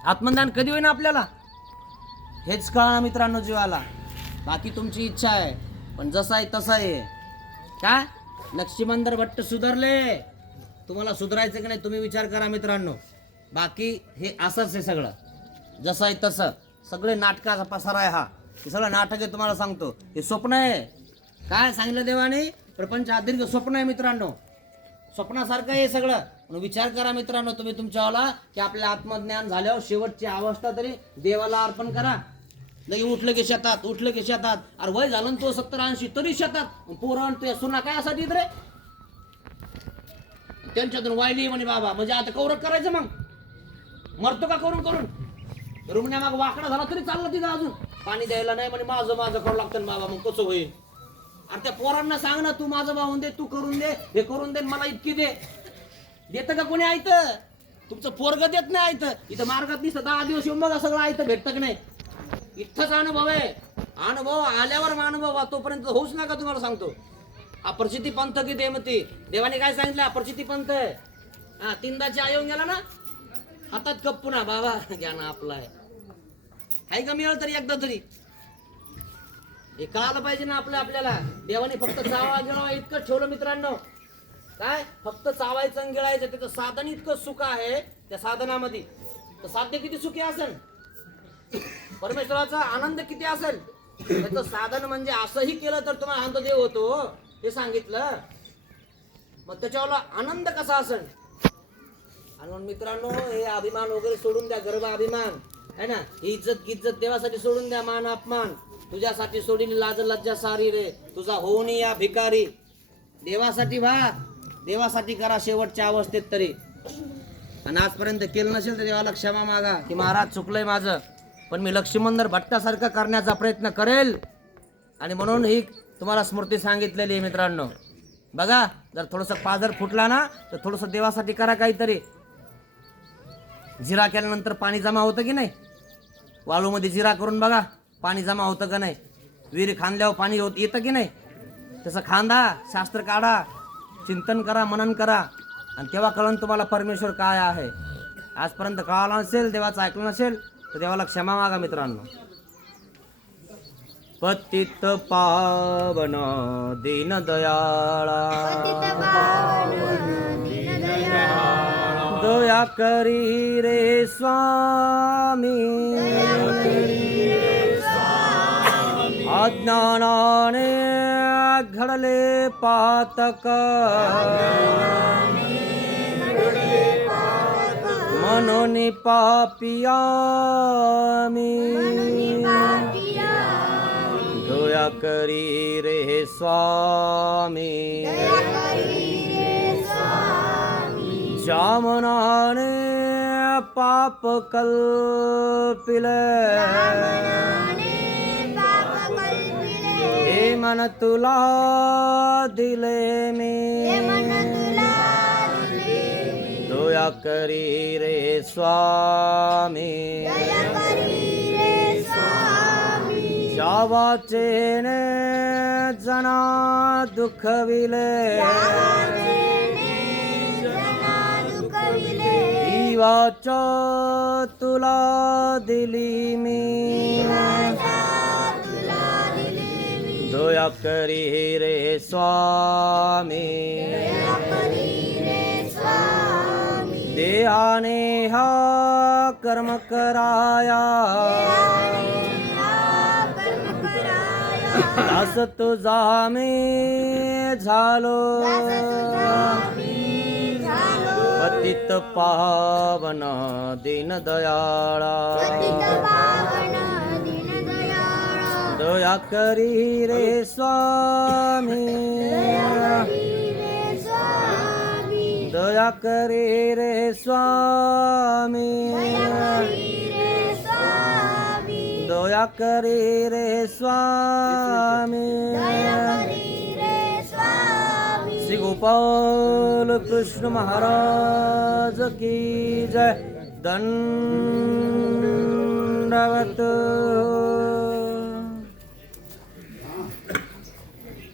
आत्मज्ञान कधी होईन आपल्याला हेच कळा मित्रांनो जीवाला. बाकी तुमची इच्छा आहे पण जसं आहे तसं आहे. काय लक्ष्मणधर भट्ट सुधारले. तुम्हाला सुधारायचं की नाही तुम्ही विचार करा मित्रांनो. बाकी हे असंच आहे सगळं जसं आहे तसं. सगळे नाटकाचा पसारा आहे हा. हे सगळं नाटक आहे तुम्हाला सांगतो. हे स्वप्न आहे. काय सांगितलं देवाने प्रपंच आदीर्घ स्वप्न आहे मित्रांनो. स्वप्नासारखं आहे सगळं. म्हणून विचार करा मित्रांनो तुम्ही तुमच्यावाला की आपल्या आत्मज्ञान झाल्यावर शेवटची अवस्था तरी देवाला अर्पण करा. लगे उठलं की शेतात उठलं की शेतात. अरे वय झालं तो 70-80 तरी शेतात. पोरण ते सुना काय यासाठी रे त्यांच्यातून वायली म्हणे बाबा म्हणजे आता कौरक करायचं मग मरतो का करून करून. रुमण्या माग वाकडा झाला तरी चालला तिथं अजून पाणी द्यायला नाही म्हणे माझं माझं करावं लागतं बाबा. मग कसं होईल. अरे त्या पोरांना सांग ना, तू माझं वाहून दे, तू करून दे, हे करून दे, मला इतकी दे. देतं का कोणी आयतं? तुमचं पोरग देत नाही आयतं. इथं मार्गात दिसतं 10 दिवस येऊन बघा, सगळं आयतं भेटतं की नाही. इथंच अनुभव आहे. अनुभव आल्यावर अनुभव, तोपर्यंत होऊच नका. तुम्हाला सांगतो, अप्रचिती पंथ की देमती. देवाने काय सांगितलं? अप्रचिती पंथ आहे. हा, 3दाची आई येऊन गेला ना, हातात कप पुन्हा, बाबा घ्या ना आपलाय. हाय का मिळेल तरी एकदा तरी? हे कळालं पाहिजे ना आपल्याला. देवाने फक्त चावा गिळावा इतकं ठेवलं मित्रांनो. काय फक्त चावायचं आणि गिळायचं, त्याचं साधन इतकं सुख आहे. त्या साधनामध्ये तर साध्य किती सुखी असेल, परमेश्वराचा आनंद किती असेल. त्याचं साधन म्हणजे असंही केलं तर तुम्हाला आनंद देव होतो, हे सांगितलं. मग त्याच्यावर आनंद कसा असेल. आणि म्हणून मित्रांनो, हे अभिमान वगैरे सोडून द्या, गर्भ अभिमान है ना. ही इज्जत देवासाठी सोडून द्या. मान अपमान तुझ्यासाठी सोडील, लाज लज्जा सारी रे तुझा होऊन या भिकारी. देवासाठी व्हा, देवासाठी करा शेवटच्या अवस्थेत तरी. आणि आजपर्यंत केलं नसेल तर देवाला क्षमा मागा की महाराज चुकलंय माझं, पण मी लक्ष्मणधर भट्टासारखं करण्याचा प्रयत्न करेल. आणि म्हणून ही तुम्हाला स्मृती सांगितलेली आहे मित्रांनो. बघा, जर थोडंसं पाजर फुटला ना, तर थोडंसं देवासाठी करा काहीतरी. जिरा केल्यानंतर पाणी जमा होतं की नाही? वाळूमध्ये जिरा करून बघा, पाणी जमा होतं का नाही? विहीर खांदल्यावर पाणी येतं की नाही? तसं खांदा, शास्त्र काढा, चिंतन करा, मनन करा, आणि तेव्हा कळण तुम्हाला परमेश्वर काय आहे. आजपर्यंत कळालं नसेल, देवाचं ऐकलं नसेल, तर देवाला क्षमा मागा मित्रांनो. पतित पावन दीन दयाळा, दया करी रे स्वामी, अज्ञानाने घडले पातक, मनोनी पापिया मी, दया करी रे स्वामी, जामनाने पाप कल्पिले, हे मन तुला दिले मी, दया करी रे स्वामी, जावाचेने जना दुखविले, जीवाचा तुला दिली मी, दया करी रे स्वामी, देहाने हा कर्म कराया, दास तुझा मी झालो, पतित पावन दीन दयाळा, दया करी रे स्वामी, दया करी रे स्वामी, दया करी रे स्वामी. श्री गोपाल कृष्ण महाराज की जय. दंडवत